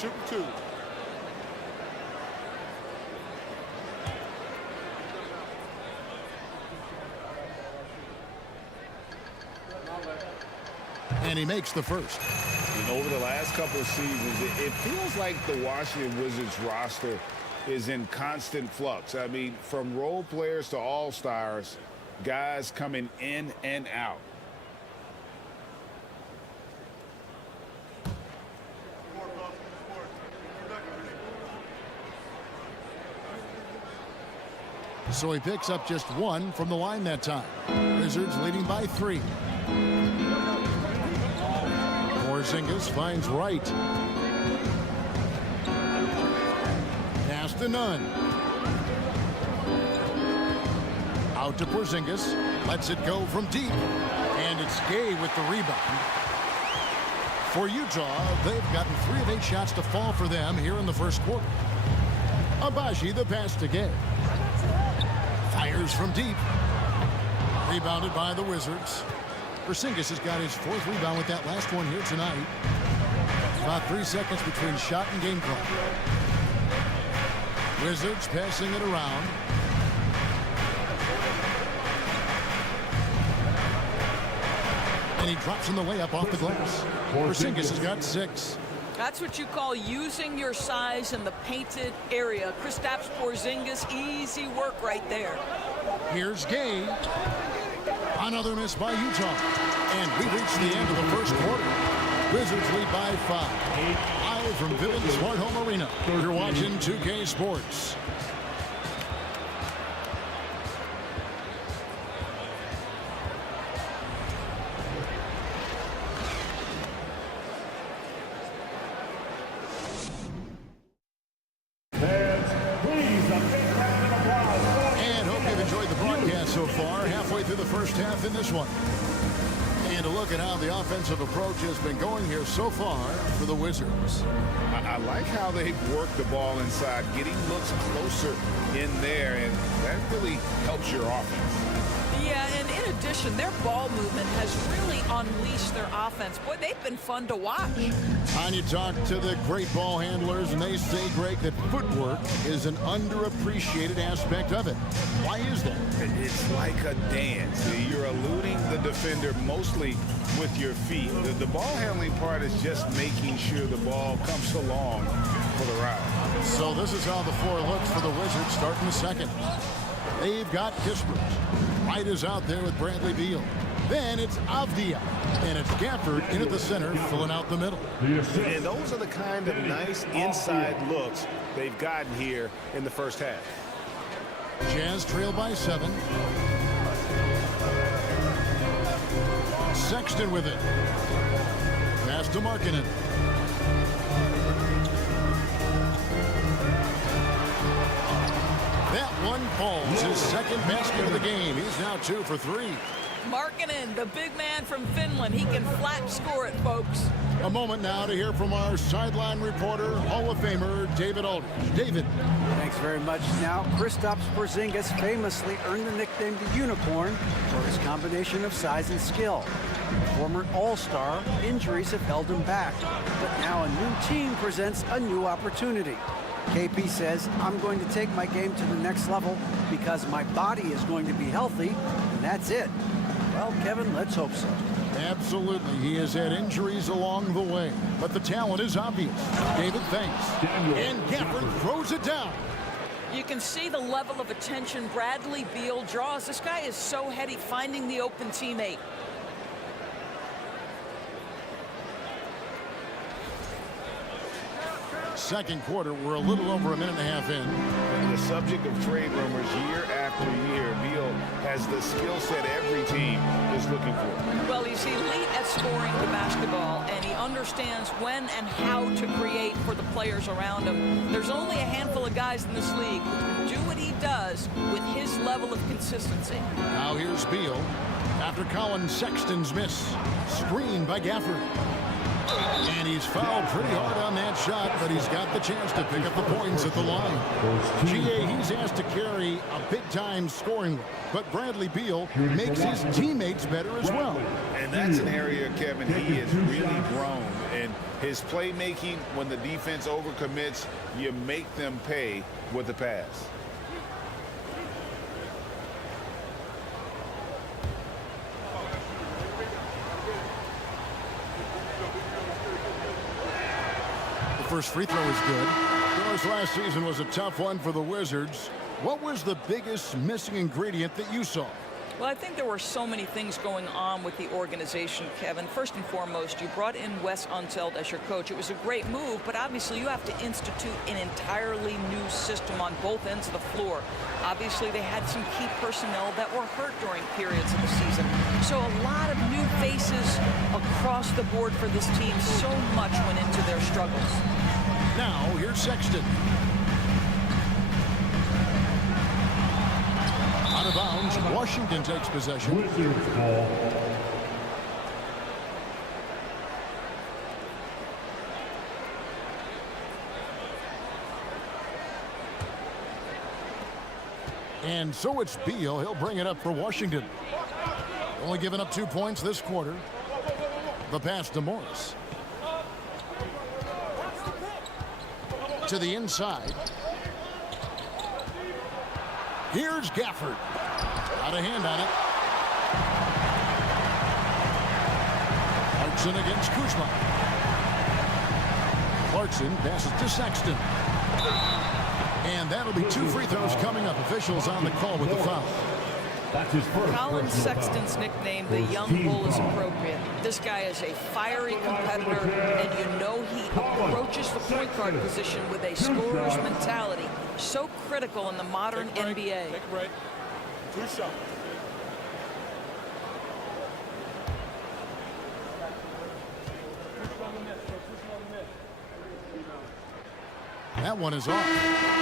Shoot 2. And he makes the first. And over the last couple of seasons, it feels like the Washington Wizards roster is in constant flux. I mean, from role players to all-stars, guys coming in and out. So he picks up just 1 from the line that time. Wizards leading by 3. Porzingis finds Wright. Pass to Nunn. Out to Porzingis. Lets it go from deep. And it's Gay with the rebound. For Utah, they've gotten 3 of 8 shots to fall for them here in the first quarter. Abaji the pass to Gay. Fires from deep. Rebounded by the Wizards. Porzingis has got his 4th rebound with that last one here tonight. About 3 seconds between shot and game clock. Wizards passing it around. And he drops in the layup off the glass. Porzingis has got 6. That's what you call using your size in the painted area. Kristaps Porzingis, easy work right there. Here's Gay. Another miss by Utah. And we reach the end of the first quarter. Wizards lead by 5. Live from Vivint Smart Home Arena. You're watching 2K Sports. So far, halfway through the first half in this one. And a look at how the offensive approach has been going here so far for the Wizards. I like how they've worked the ball inside, getting looks closer in there, and that really helps your offense. Yeah, and in addition, their ball movement has really unleashed their offense. Boy, they've been fun to watch. And you talk to the great ball handlers, and they say, Greg, that footwork is an underappreciated aspect of it. Why is that? It's like a dance. You're eluding the defender mostly with your feet. The ball handling part is just making sure the ball comes along for the route. So this is how the floor looks for the Wizards starting the second. They've got Kispers. Wright is out there with Bradley Beal. Then it's Avdia. And it's Gafford in at the center, filling out the middle. And those are the kind of nice inside looks they've gotten here in the first half. Jazz trail by 7. Sexton with it. Pass to Markkanen. That one falls. His second basket of the game. He's now 2 for 3. Markkanen, the big man from Finland. He can flat score it, folks. A moment now to hear from our sideline reporter, Hall of Famer David Aldridge. David. Thanks very much. Now, Kristaps Porzingis famously earned the nickname the Unicorn for his combination of size and skill. Former All-Star, injuries have held him back. But now a new team presents a new opportunity. KP says, I'm going to take my game to the next level because my body is going to be healthy, and that's it. Well, Kevin, let's hope so. Absolutely. He has had injuries along the way, but the talent is obvious. David thanks. And Gafford throws it down. You can see the level of attention Bradley Beal draws. This guy is so heady finding the open teammate. Second quarter, we're a little over a minute and a half in. And the subject of trade rumors year after year, Beal has the skill set every team is looking for. Well, he's elite at scoring the basketball, and he understands when and how to create for the players around him. There's only a handful of guys in this league who can do what he does with his level of consistency. Now here's Beal after Colin Sexton's miss. Screened by Gafford. And he's fouled pretty hard on that shot, but he's got the chance to pick up the points at the line. GA, he's asked to carry a big-time scoring role, but Bradley Beal makes his teammates better as well. And that's an area, Kevin, he has really grown. And his playmaking, when the defense overcommits, you make them pay with the pass. First free throw is good. Of course, last season was a tough one for the Wizards. What was the biggest missing ingredient that you saw? Well, I think there were so many things going on with the organization, Kevin. First and foremost, you brought in Wes Unseld as your coach. It was a great move, but obviously you have to institute an entirely new system on both ends of the floor. Obviously, they had some key personnel that were hurt during periods of the season. So a lot of new faces across the board for this team. So much went into their struggles. Now, here's Sexton. Out of bounds, Washington takes possession. Wizards ball. And so it's Beal. He'll bring it up for Washington. Only giving up 2 points this quarter. The pass to Morris. To the inside. Here's Gafford. Out of hand on it. Clarkson against Kuzma. Clarkson passes to Sexton. And that'll be 2 free throws coming up. Officials on the call with the foul. That's his first. Colin Sexton's nickname, the Young Bull, is appropriate. This guy is a fiery competitor, and you know he approaches the point guard position with a scorer's mentality. So critical in the modern NBA. Take a break. 2 shots. That one is off.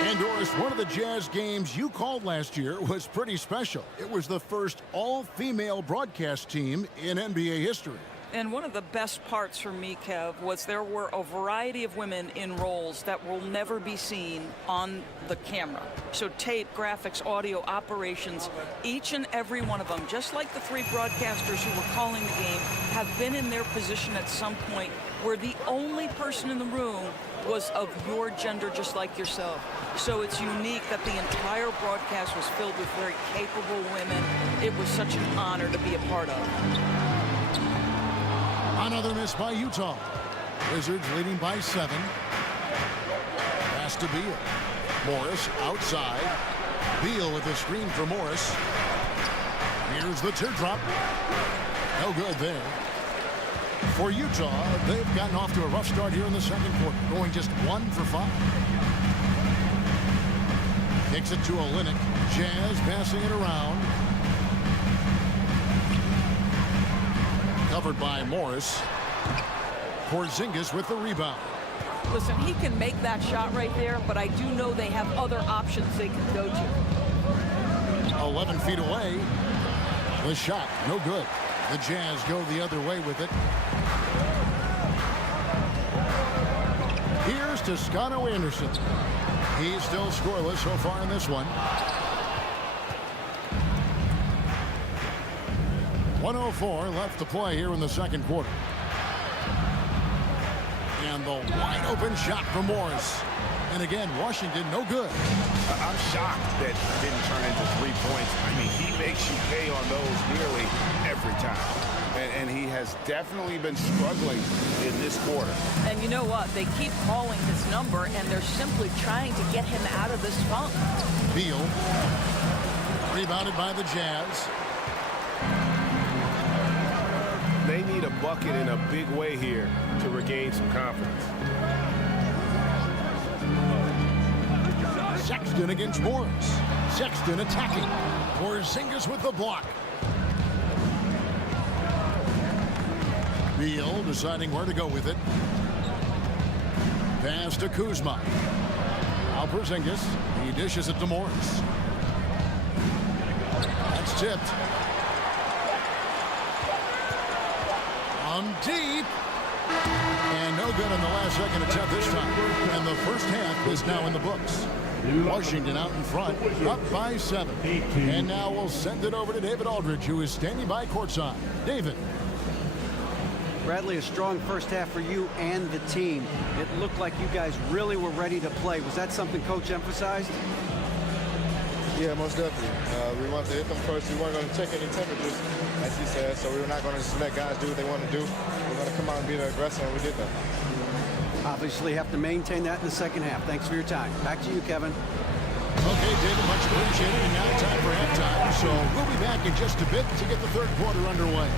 And Doris, one of the Jazz games you called last year was pretty special. It was the first all-female broadcast team in NBA history. And one of the best parts for me, Kev, was there were a variety of women in roles that will never be seen on the camera. So tape, graphics, audio, operations, each and every one of them, just like the 3 broadcasters who were calling the game, have been in their position at some point where the only person in the room was of your gender, just like yourself. So it's unique that the entire broadcast was filled with very capable women. It was such an honor to be a part of. Another miss by Utah. Wizards leading by 7. Pass to Beal. Morris outside. Beal with a screen for Morris. Here's the teardrop. No good there. For Utah, they've gotten off to a rough start here in the second quarter, going just 1 for 5. Kicks it to Olynyk. Jazz passing it around. Covered by Morris. Porzingis with the rebound. Listen, he can make that shot right there, but I do know they have other options they can go to. 11 feet away. The shot, no good. The Jazz go the other way with it. Here's Toscano Anderson. He's still scoreless so far in this one. 1:04 left to play here in the second quarter. And And the wide open shot from Morris. And again, Washington no good. I'm shocked that it didn't turn into 3 points. I mean, he makes you pay on those nearly every time. And he has definitely been struggling in this quarter. And you know what? They keep calling his number, and they're simply trying to get him out of this funk. Beal. Rebounded by the Jazz. They need a bucket in a big way here to regain some confidence. Sexton against Morris. Sexton attacking. Porzingis with the block. Beal deciding where to go with it. Pass to Kuzma. Now Porzingis. He dishes it to Morris. That's tipped. Deep. And no good on the last second attempt this time. And the first half is now in the books. Washington out in front, up by 7. And now we'll send it over to David Aldridge, who is standing by courtside. David. Bradley, a strong first half for you and the team. It looked like you guys really were ready to play. Was that something Coach emphasized? Yeah, most definitely. We wanted to hit them first. We weren't going to check any temperatures, as he said, so we were not going to just let guys do what they want to do. We were going to come out and be the aggressor, and we did that. Obviously have to maintain that in the second half. Thanks for your time. Back to you, Kevin. Okay, David, much appreciated. And now time for halftime. So we'll be back in just a bit to get the third quarter underway.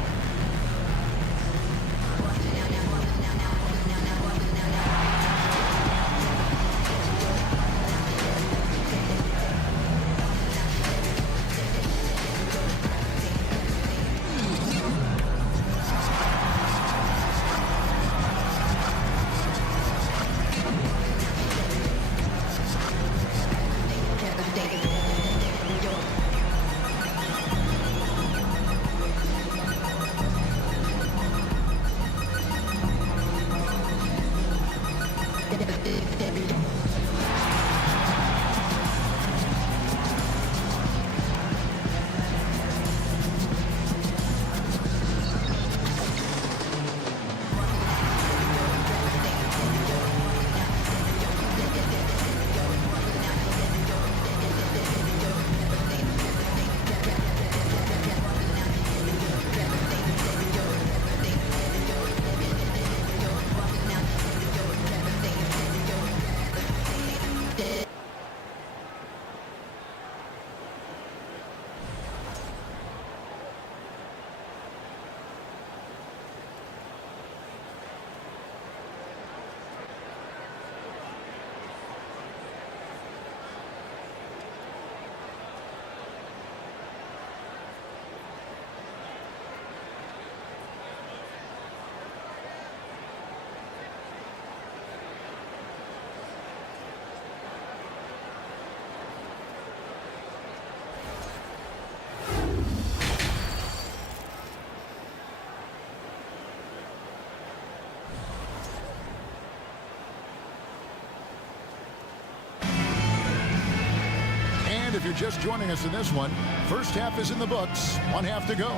If you're just joining us in this one, first half is in the books, one half to go.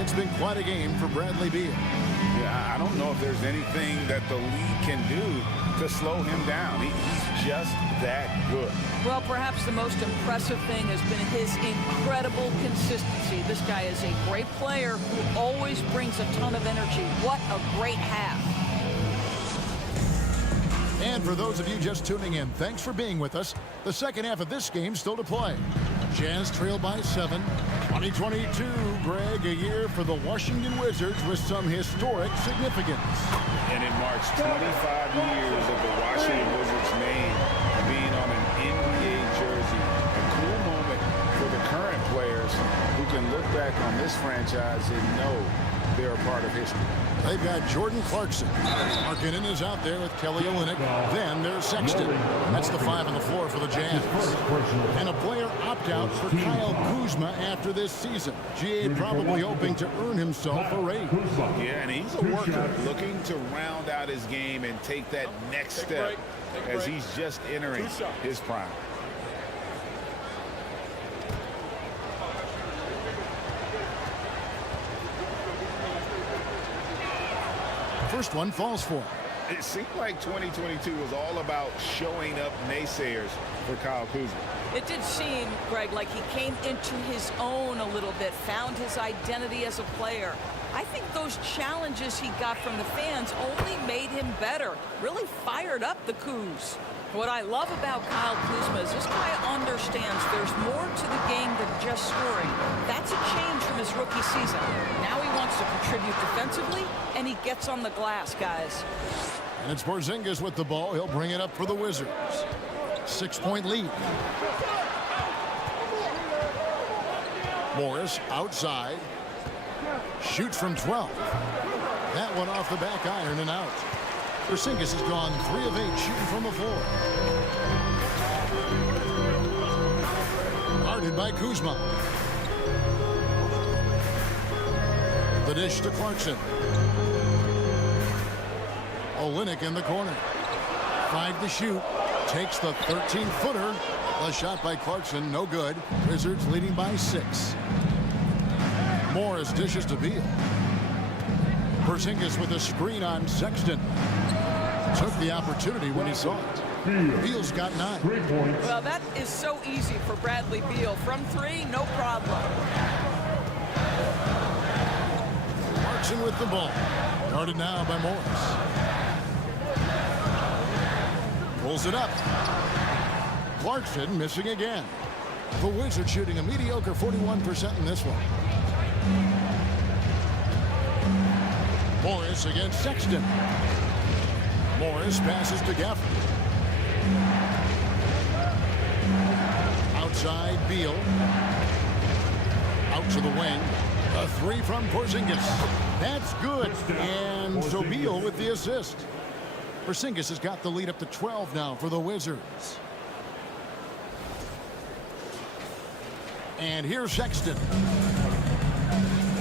It's been quite a game for Bradley Beal. Yeah, I don't know if there's anything that the league can do to slow him down. He's just that good. Well, perhaps the most impressive thing has been his incredible consistency. This guy is a great player who always brings a ton of energy. What a great half. And for those of you just tuning in, thanks for being with us. The second half of this game still to play. Jazz trail by 7. 2022, Greg, a year for the Washington Wizards with some historic significance. And it marks 25 years of the Washington Wizards name being on an NBA jersey. A cool moment for the current players who can look back on this franchise and know they're a part of history. They've got Jordan Clarkson. Markkanen is out there with Kelly Olynyk. Then there's Sexton. That's the 5 on the floor for the Jazz. And a player opt-out for Kyle Kuzma after this season. GA probably hoping to earn himself a raise. Yeah, and he's a worker looking to round out his game and take that next step as he's just entering his prime. First one falls for him. It seemed like 2022 was all about showing up naysayers for Kyle Kuzma. It did seem, Greg, like he came into his own a little bit, found his identity as a player. I think those challenges he got from the fans only made him better, really fired up the Kuz. What I love about Kyle Kuzma is this guy understands there's more to the game than just scoring. That's a change from his rookie season. Now he wants to contribute defensively, and he gets on the glass, guys. And it's Porzingis with the ball. He'll bring it up for the Wizards. 6-point lead. Morris outside. Shoots from 12. That one off the back iron and out. Porzingis has gone 3 of 8 shooting from the floor. Guarded by Kuzma. The dish to Clarkson. Olynyk in the corner. 5 to shoot. Takes the 13-footer. The shot by Clarkson, no good. Wizards leading by 6. Morris dishes to Beal. Porzingis with a screen on Sexton. Took the opportunity when he saw it. Beal's got 9. Well, that is so easy for Bradley Beal. From 3, no problem. Clarkson with the ball. Guarded now by Morris. Pulls it up. Clarkson missing again. The Wizards shooting a mediocre 41% in this one. Morris against Sexton. Morris passes to Gafford. Outside Beal. Out to the wing. A 3 from Porzingis. That's good. And so Beal with the assist. Porzingis has got the lead up to 12 now for the Wizards. And here's Sexton.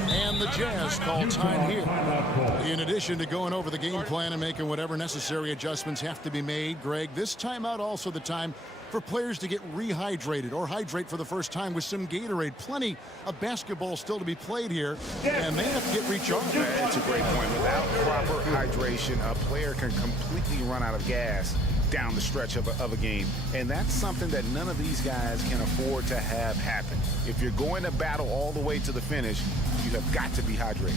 And the Jazz call time here. In addition to going over the game plan and making whatever necessary adjustments have to be made, Greg, this timeout also the time for players to get rehydrated or hydrate for the first time with some Gatorade. Plenty of basketball still to be played here, and they have to get recharged. That's a great point. Without proper hydration, a player can completely run out of gas down the stretch of a game. And that's something that none of these guys can afford to have happen. If you're going to battle all the way to the finish, you have got to be hydrated.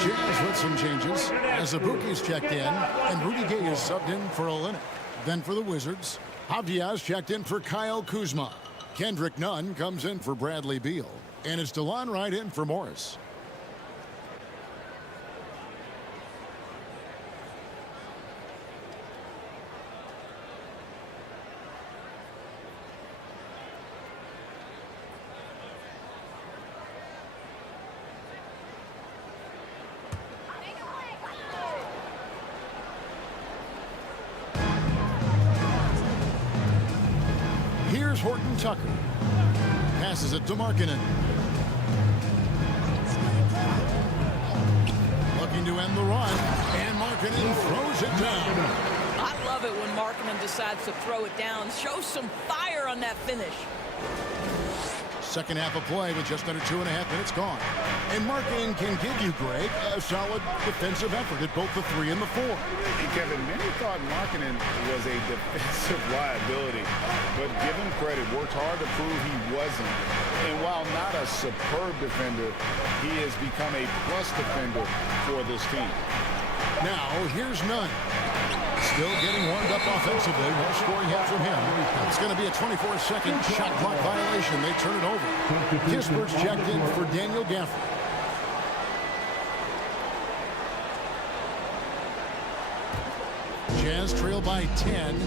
Jazz with some changes as Abuki's checked in and Rudy Gay is subbed in for Olynyk. Then for the Wizards, Avdiaz checked in for Kyle Kuzma. Kendrick Nunn comes in for Bradley Beal. And it's DeLon Wright in for Morris. Here's Horton Tucker. Passes it to Markkanen. Looking to end the run. And Markkanen throws it down. I love it when Markkanen decides to throw it down. Show some fire on that finish. Second half of play with just under 2.5 minutes gone. And Markkanen can give you, Greg, a solid defensive effort at both the 3 and the 4. And Kevin, many thought Markkanen was a defensive liability, but give him credit, worked hard to prove he wasn't. And while not a superb defender, he has become a plus defender for this team. Now, here's Nunn. Still getting warmed up offensively. No scoring yet from him. It's going to be a 24-second shot clock violation. They turn it over. Kisper's checked in for Daniel Gafford. Jazz trail by 10.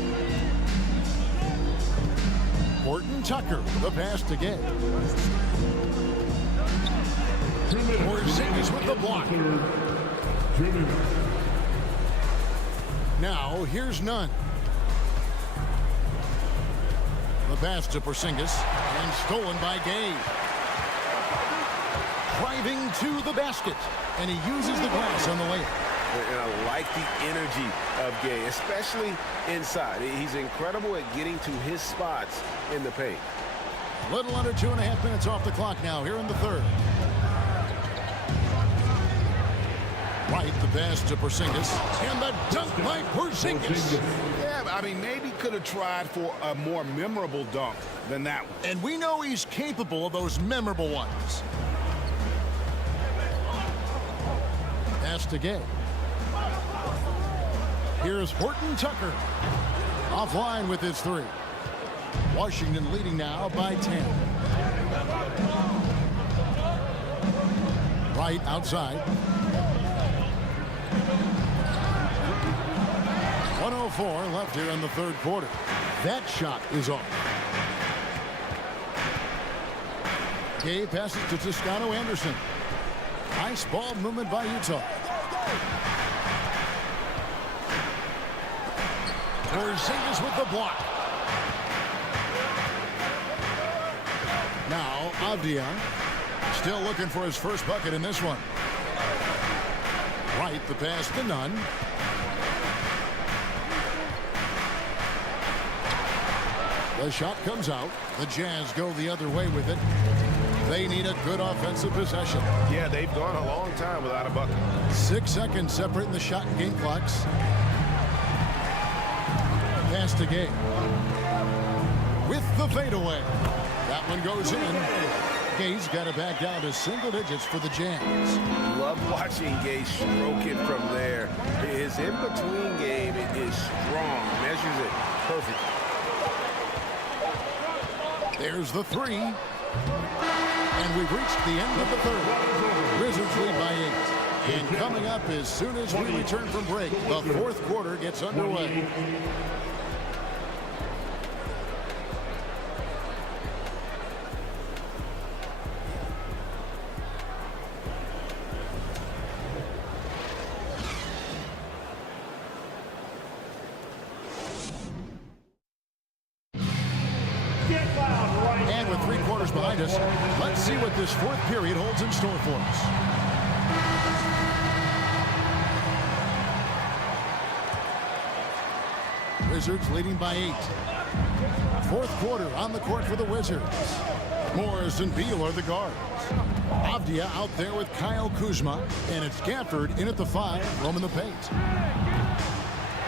Horton Tucker, the pass to Gay. Porzingis with the block. Now, here's Nunn. The pass to Porzingis and stolen by Gay. Driving to the basket, and he uses the glass on the layup. And I like the energy of Gay, especially inside. He's incredible at getting to his spots in the paint. Little under 2.5 minutes off the clock now here in the third. White, the pass to Porzingis, and the dunk by Porzingis. Yeah, I mean, maybe could have tried for a more memorable dunk than that one. And we know he's capable of those memorable ones. Pass to Gay. Here's Horton Tucker. Offline with his three. Washington leading now by 10. Right outside. 1:04 left here in the third quarter. That shot is off. Gay passes to Toscano Anderson. Nice ball movement by Utah. Porzingis with the block. Now Avdia still looking for his first bucket in this one. Right, the pass to Nunn. The shot comes out. The Jazz go the other way with it. They need a good offensive possession. Yeah, they've gone a long time without a bucket. 6 seconds separating the shot and game clocks. Pass to Gay. With the fadeaway. That one goes in. Gay's got it back down to single digits for the Jazz. Love watching Gay stroke it from there. His in-between game is strong. Measures it perfect. There's the three. And we've reached the end of the third. Wizards lead by 8. And coming up as soon as we return from break, the fourth quarter gets underway. And with 3 quarters behind us, let's see what this fourth period holds in store for us. Wizards leading by 8. Fourth quarter on the court for the Wizards. Morris and Beal are the guards. Avdia out there with Kyle Kuzma, and it's Gafford in at the 5, roaming the paint.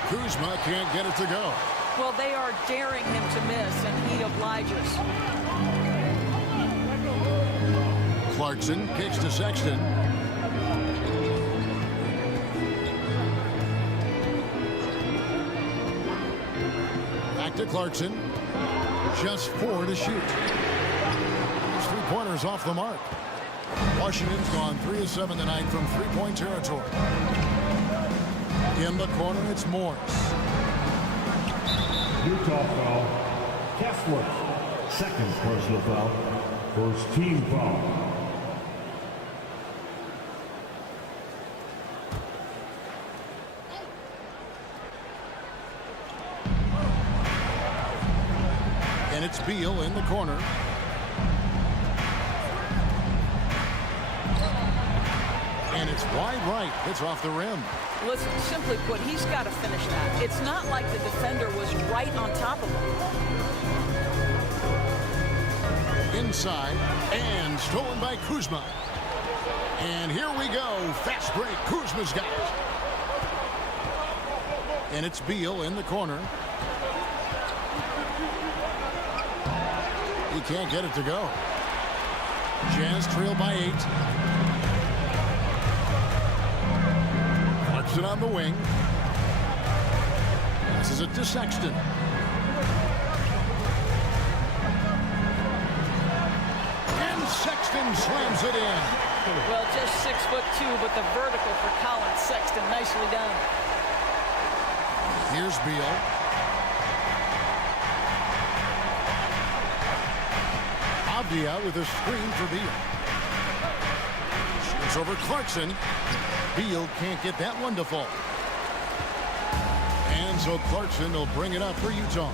Kuzma can't get it to go. Well, they are daring him to miss, and he obliges. Clarkson kicks to Sexton. Back to Clarkson. Just 4 to shoot. Those 3-pointers off the mark. Washington's gone 3 of 7 tonight from 3-point territory. In the corner, it's Morris. Utah foul. Kessler. Second personal foul. First team foul. And it's Beal in the corner. And it's wide right. It's off the rim. Listen, simply put, he's got to finish that. It's not like the defender was right on top of him. Inside and stolen by Kuzma. And here we go. Fast break. Kuzma's got it. And it's Beal in the corner. He can't get it to go. Jazz trail by 8. Clarkson on the wing. Passes it to Sexton. And Sexton slams it in. Well, just 6'2", but the vertical for Colin Sexton, nicely done. Here's Beal. Avdia with a screen for Beal. Shoots over Clarkson. Beal can't get that one to fall. And so Clarkson will bring it up for Utah.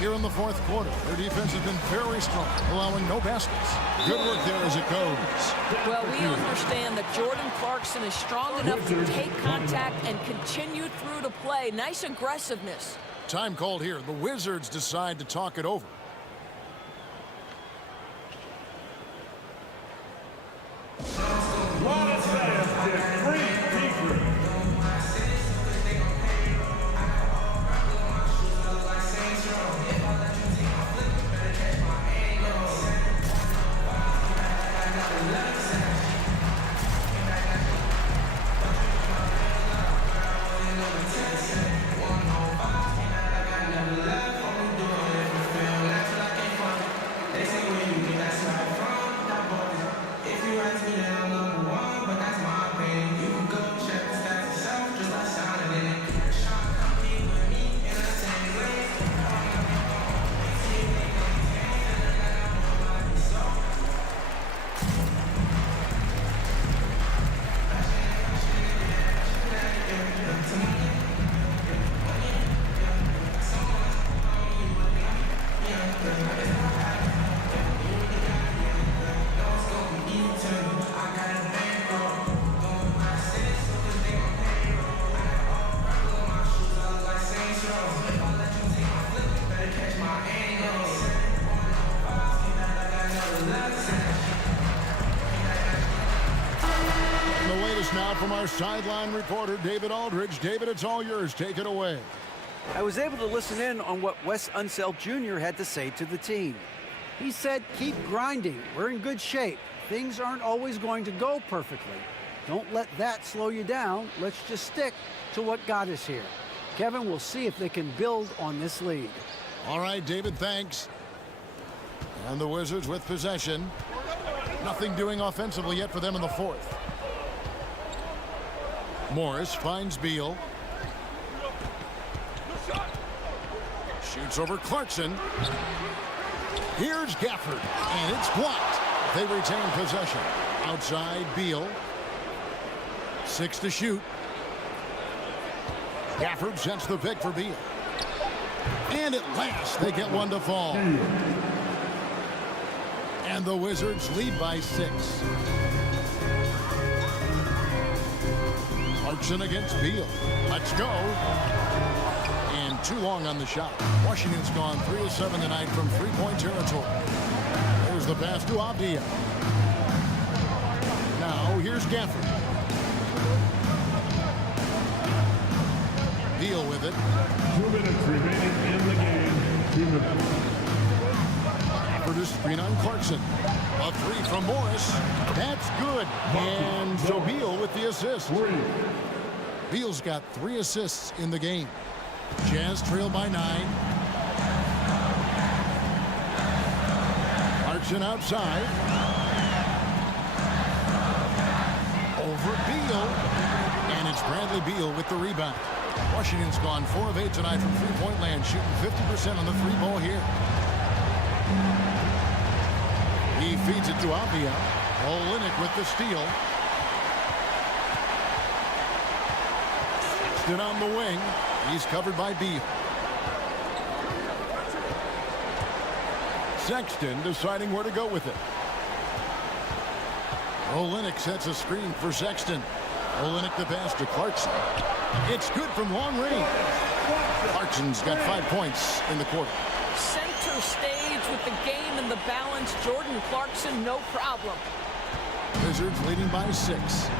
Here in the fourth quarter, their defense has been very strong, allowing no baskets. Good work there as it goes. Well, we understand that Jordan Clarkson is strong enough to take contact and continue through to play. Nice aggressiveness. Time called here. The Wizards decide to talk it over. Now from our sideline reporter, David Aldridge. David, it's all yours. Take it away. I was able to listen in on what Wes Unseld Jr. had to say to the team. He said, keep grinding. We're in good shape. Things aren't always going to go perfectly. Don't let that slow you down. Let's just stick to what got us here. Kevin, we'll see if they can build on this lead. All right, David, thanks. And the Wizards with possession. Nothing doing offensively yet for them in the fourth. Morris finds Beal. Shoots over Clarkson. Here's Gafford, and it's blocked. They retain possession. Outside, Beal. 6 to shoot. Gafford sets the pick for Beal. And at last, they get one to fall. And the Wizards lead by 6. Clarkson against Beal. Let's go. And too long on the shot. Washington's gone 3 of 7 tonight from three-point territory. There's the pass to Avdia. Now here's Gafford. Beal with it. 2 minutes remaining in the game. 2 minutes. Gafford is screen on Clarkson. A 3 from Morris. That's good. And so Beal with the assist. Beal's got 3 assists in the game. Jazz trail by 9. Clarkson outside. Over Beal. And it's Bradley Beal with the rebound. Washington's gone 4 of 8 tonight from three-point land, shooting 50% on the 3-ball here. He feeds it to Avdia. Olynyk with the steal. Sexton on the wing. He's covered by Beal. Sexton deciding where to go with it. Olynyk sets a screen for Sexton. Olynyk the pass to Clarkson. It's good from long range. Clarkson's got 5 points in the quarter. Center stage with the game and the balance. Jordan Clarkson, no problem. Wizards leading by 6.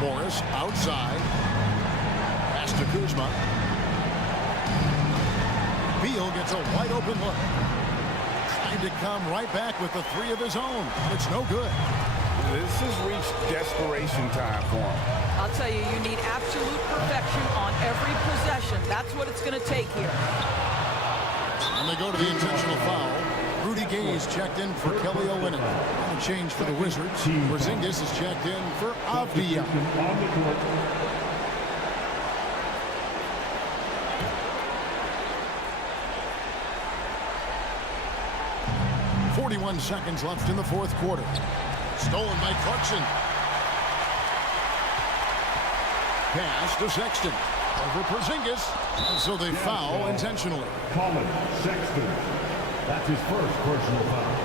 Morris outside. Pass to Kuzma. Beal gets a wide open look. Trying to come right back with the 3 of his own. It's no good. This has reached desperation time for him. I'll tell you, you need absolute perfection on every possession. That's what it's going to take here. And they go to the intentional foul. Rudy Gay is checked in for Kelly Olynyk. And a change for the Wizards. Porzingis is checked in for Avdija. 41 seconds left in the fourth quarter. Stolen by Clarkson. Pass to Sexton. Over Porzingis. And so they foul intentionally. Colin Sexton. That's his first personal foul.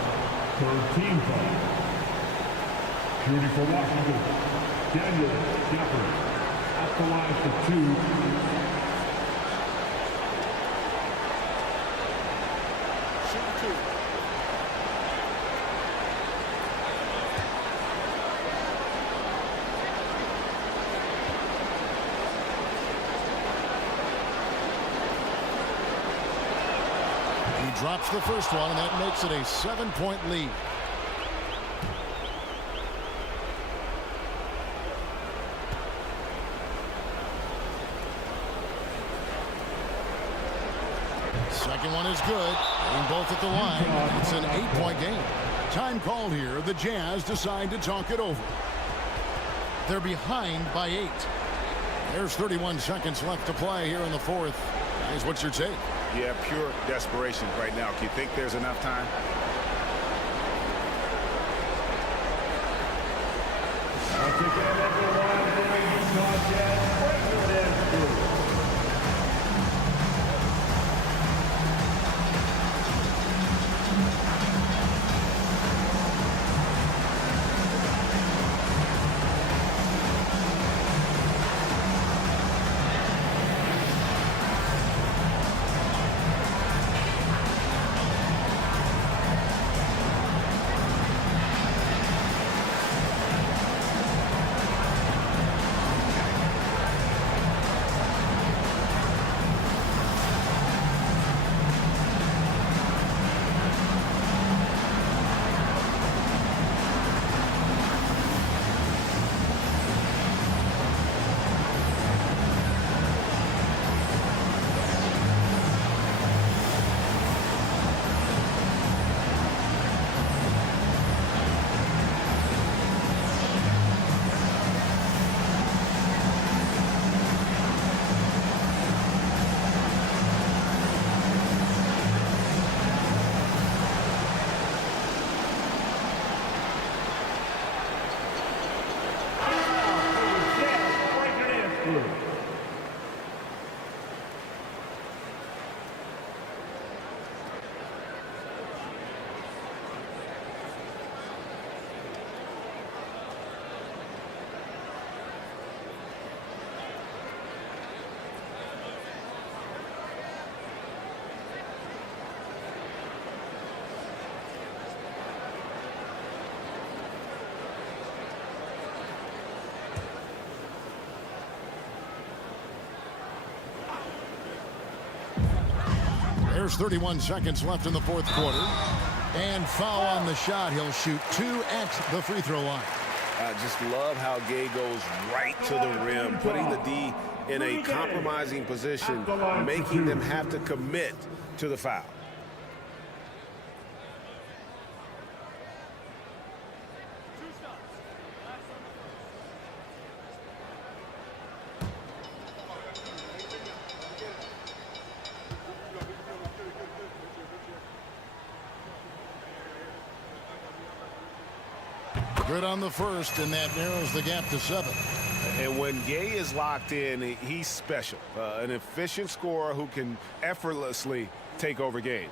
Third team foul. Shooting for Washington, Daniel Gafford. At the line for two. Drops the first one, and that makes it a 7-point lead. Second one is good. Aim both at the line. It's an 8-point game. Time called here. The Jazz decide to talk it over. They're behind by 8. There's 31 seconds left to play here in the fourth. Guys, what's your take? Yeah, pure desperation right now. Do you think there's enough time? There's 31 seconds left in the fourth quarter. And foul on the shot. He'll shoot 2 at the free throw line. I just love how Gay goes right to the rim, putting the D in a compromising position, making them have to commit to the foul. Good on the first, and that narrows the gap to 7. And when Gay is locked in, he's special. An efficient scorer who can effortlessly take over games.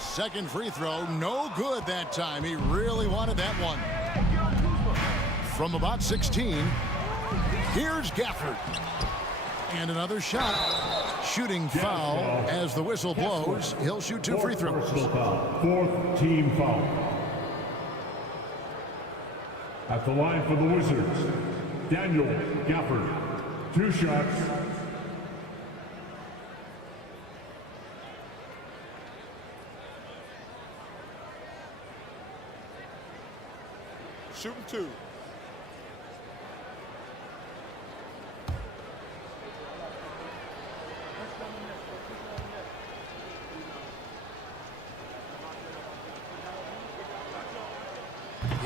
Second free throw, no good that time. He really wanted that one. From about 16, here's Gafford. And another shot. Shooting foul as the whistle blows. He'll shoot 2 free throws. Fourth team foul. At the line for the Wizards, Daniel Gafford. 2 shots. Shooting 2.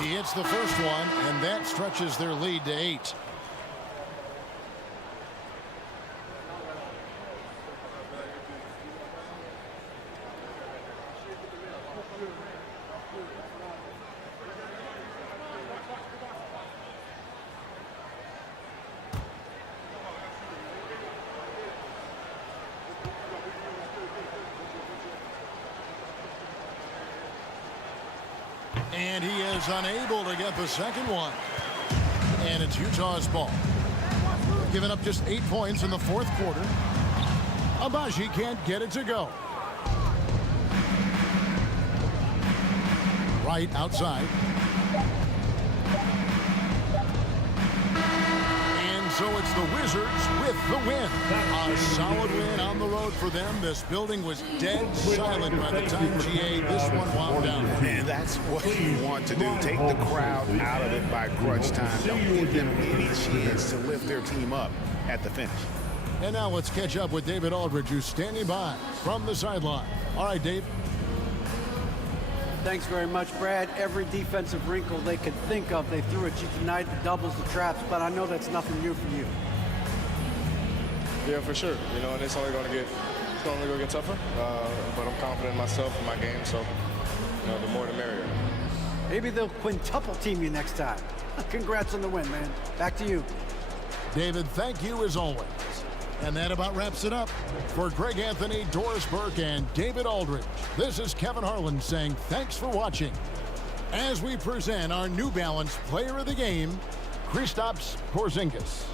He hits the first one, and that stretches their lead to 8. And he is unable to get the second one. And it's Utah's ball. Giving up just 8 points in the fourth quarter. Abaji can't get it to go. Right outside. And so it's the Wizards with the win. A solid win on the road for them. This building was dead silent by the time GA this one wound down. And that's what you want to do. Take the crowd out of it by crunch time. Don't give them any chance to lift their team up at the finish. And now let's catch up with David Aldridge, who's standing by from the sideline. All right, Dave. Thanks very much, Brad. Every defensive wrinkle they could think of, they threw at you tonight. The doubles, the traps, but I know that's nothing new for you. Yeah, for sure. You know, and it's only going to get tougher. But I'm confident in myself and my game, so you know, the more the merrier. Maybe they'll quintuple team you next time. Congrats on the win, man. Back to you. David, thank you as always. And that about wraps it up. For Greg Anthony, Doris Burke, and David Aldridge, this is Kevin Harlan saying thanks for watching. As we present our New Balance Player of the Game, Kristaps Porzingis.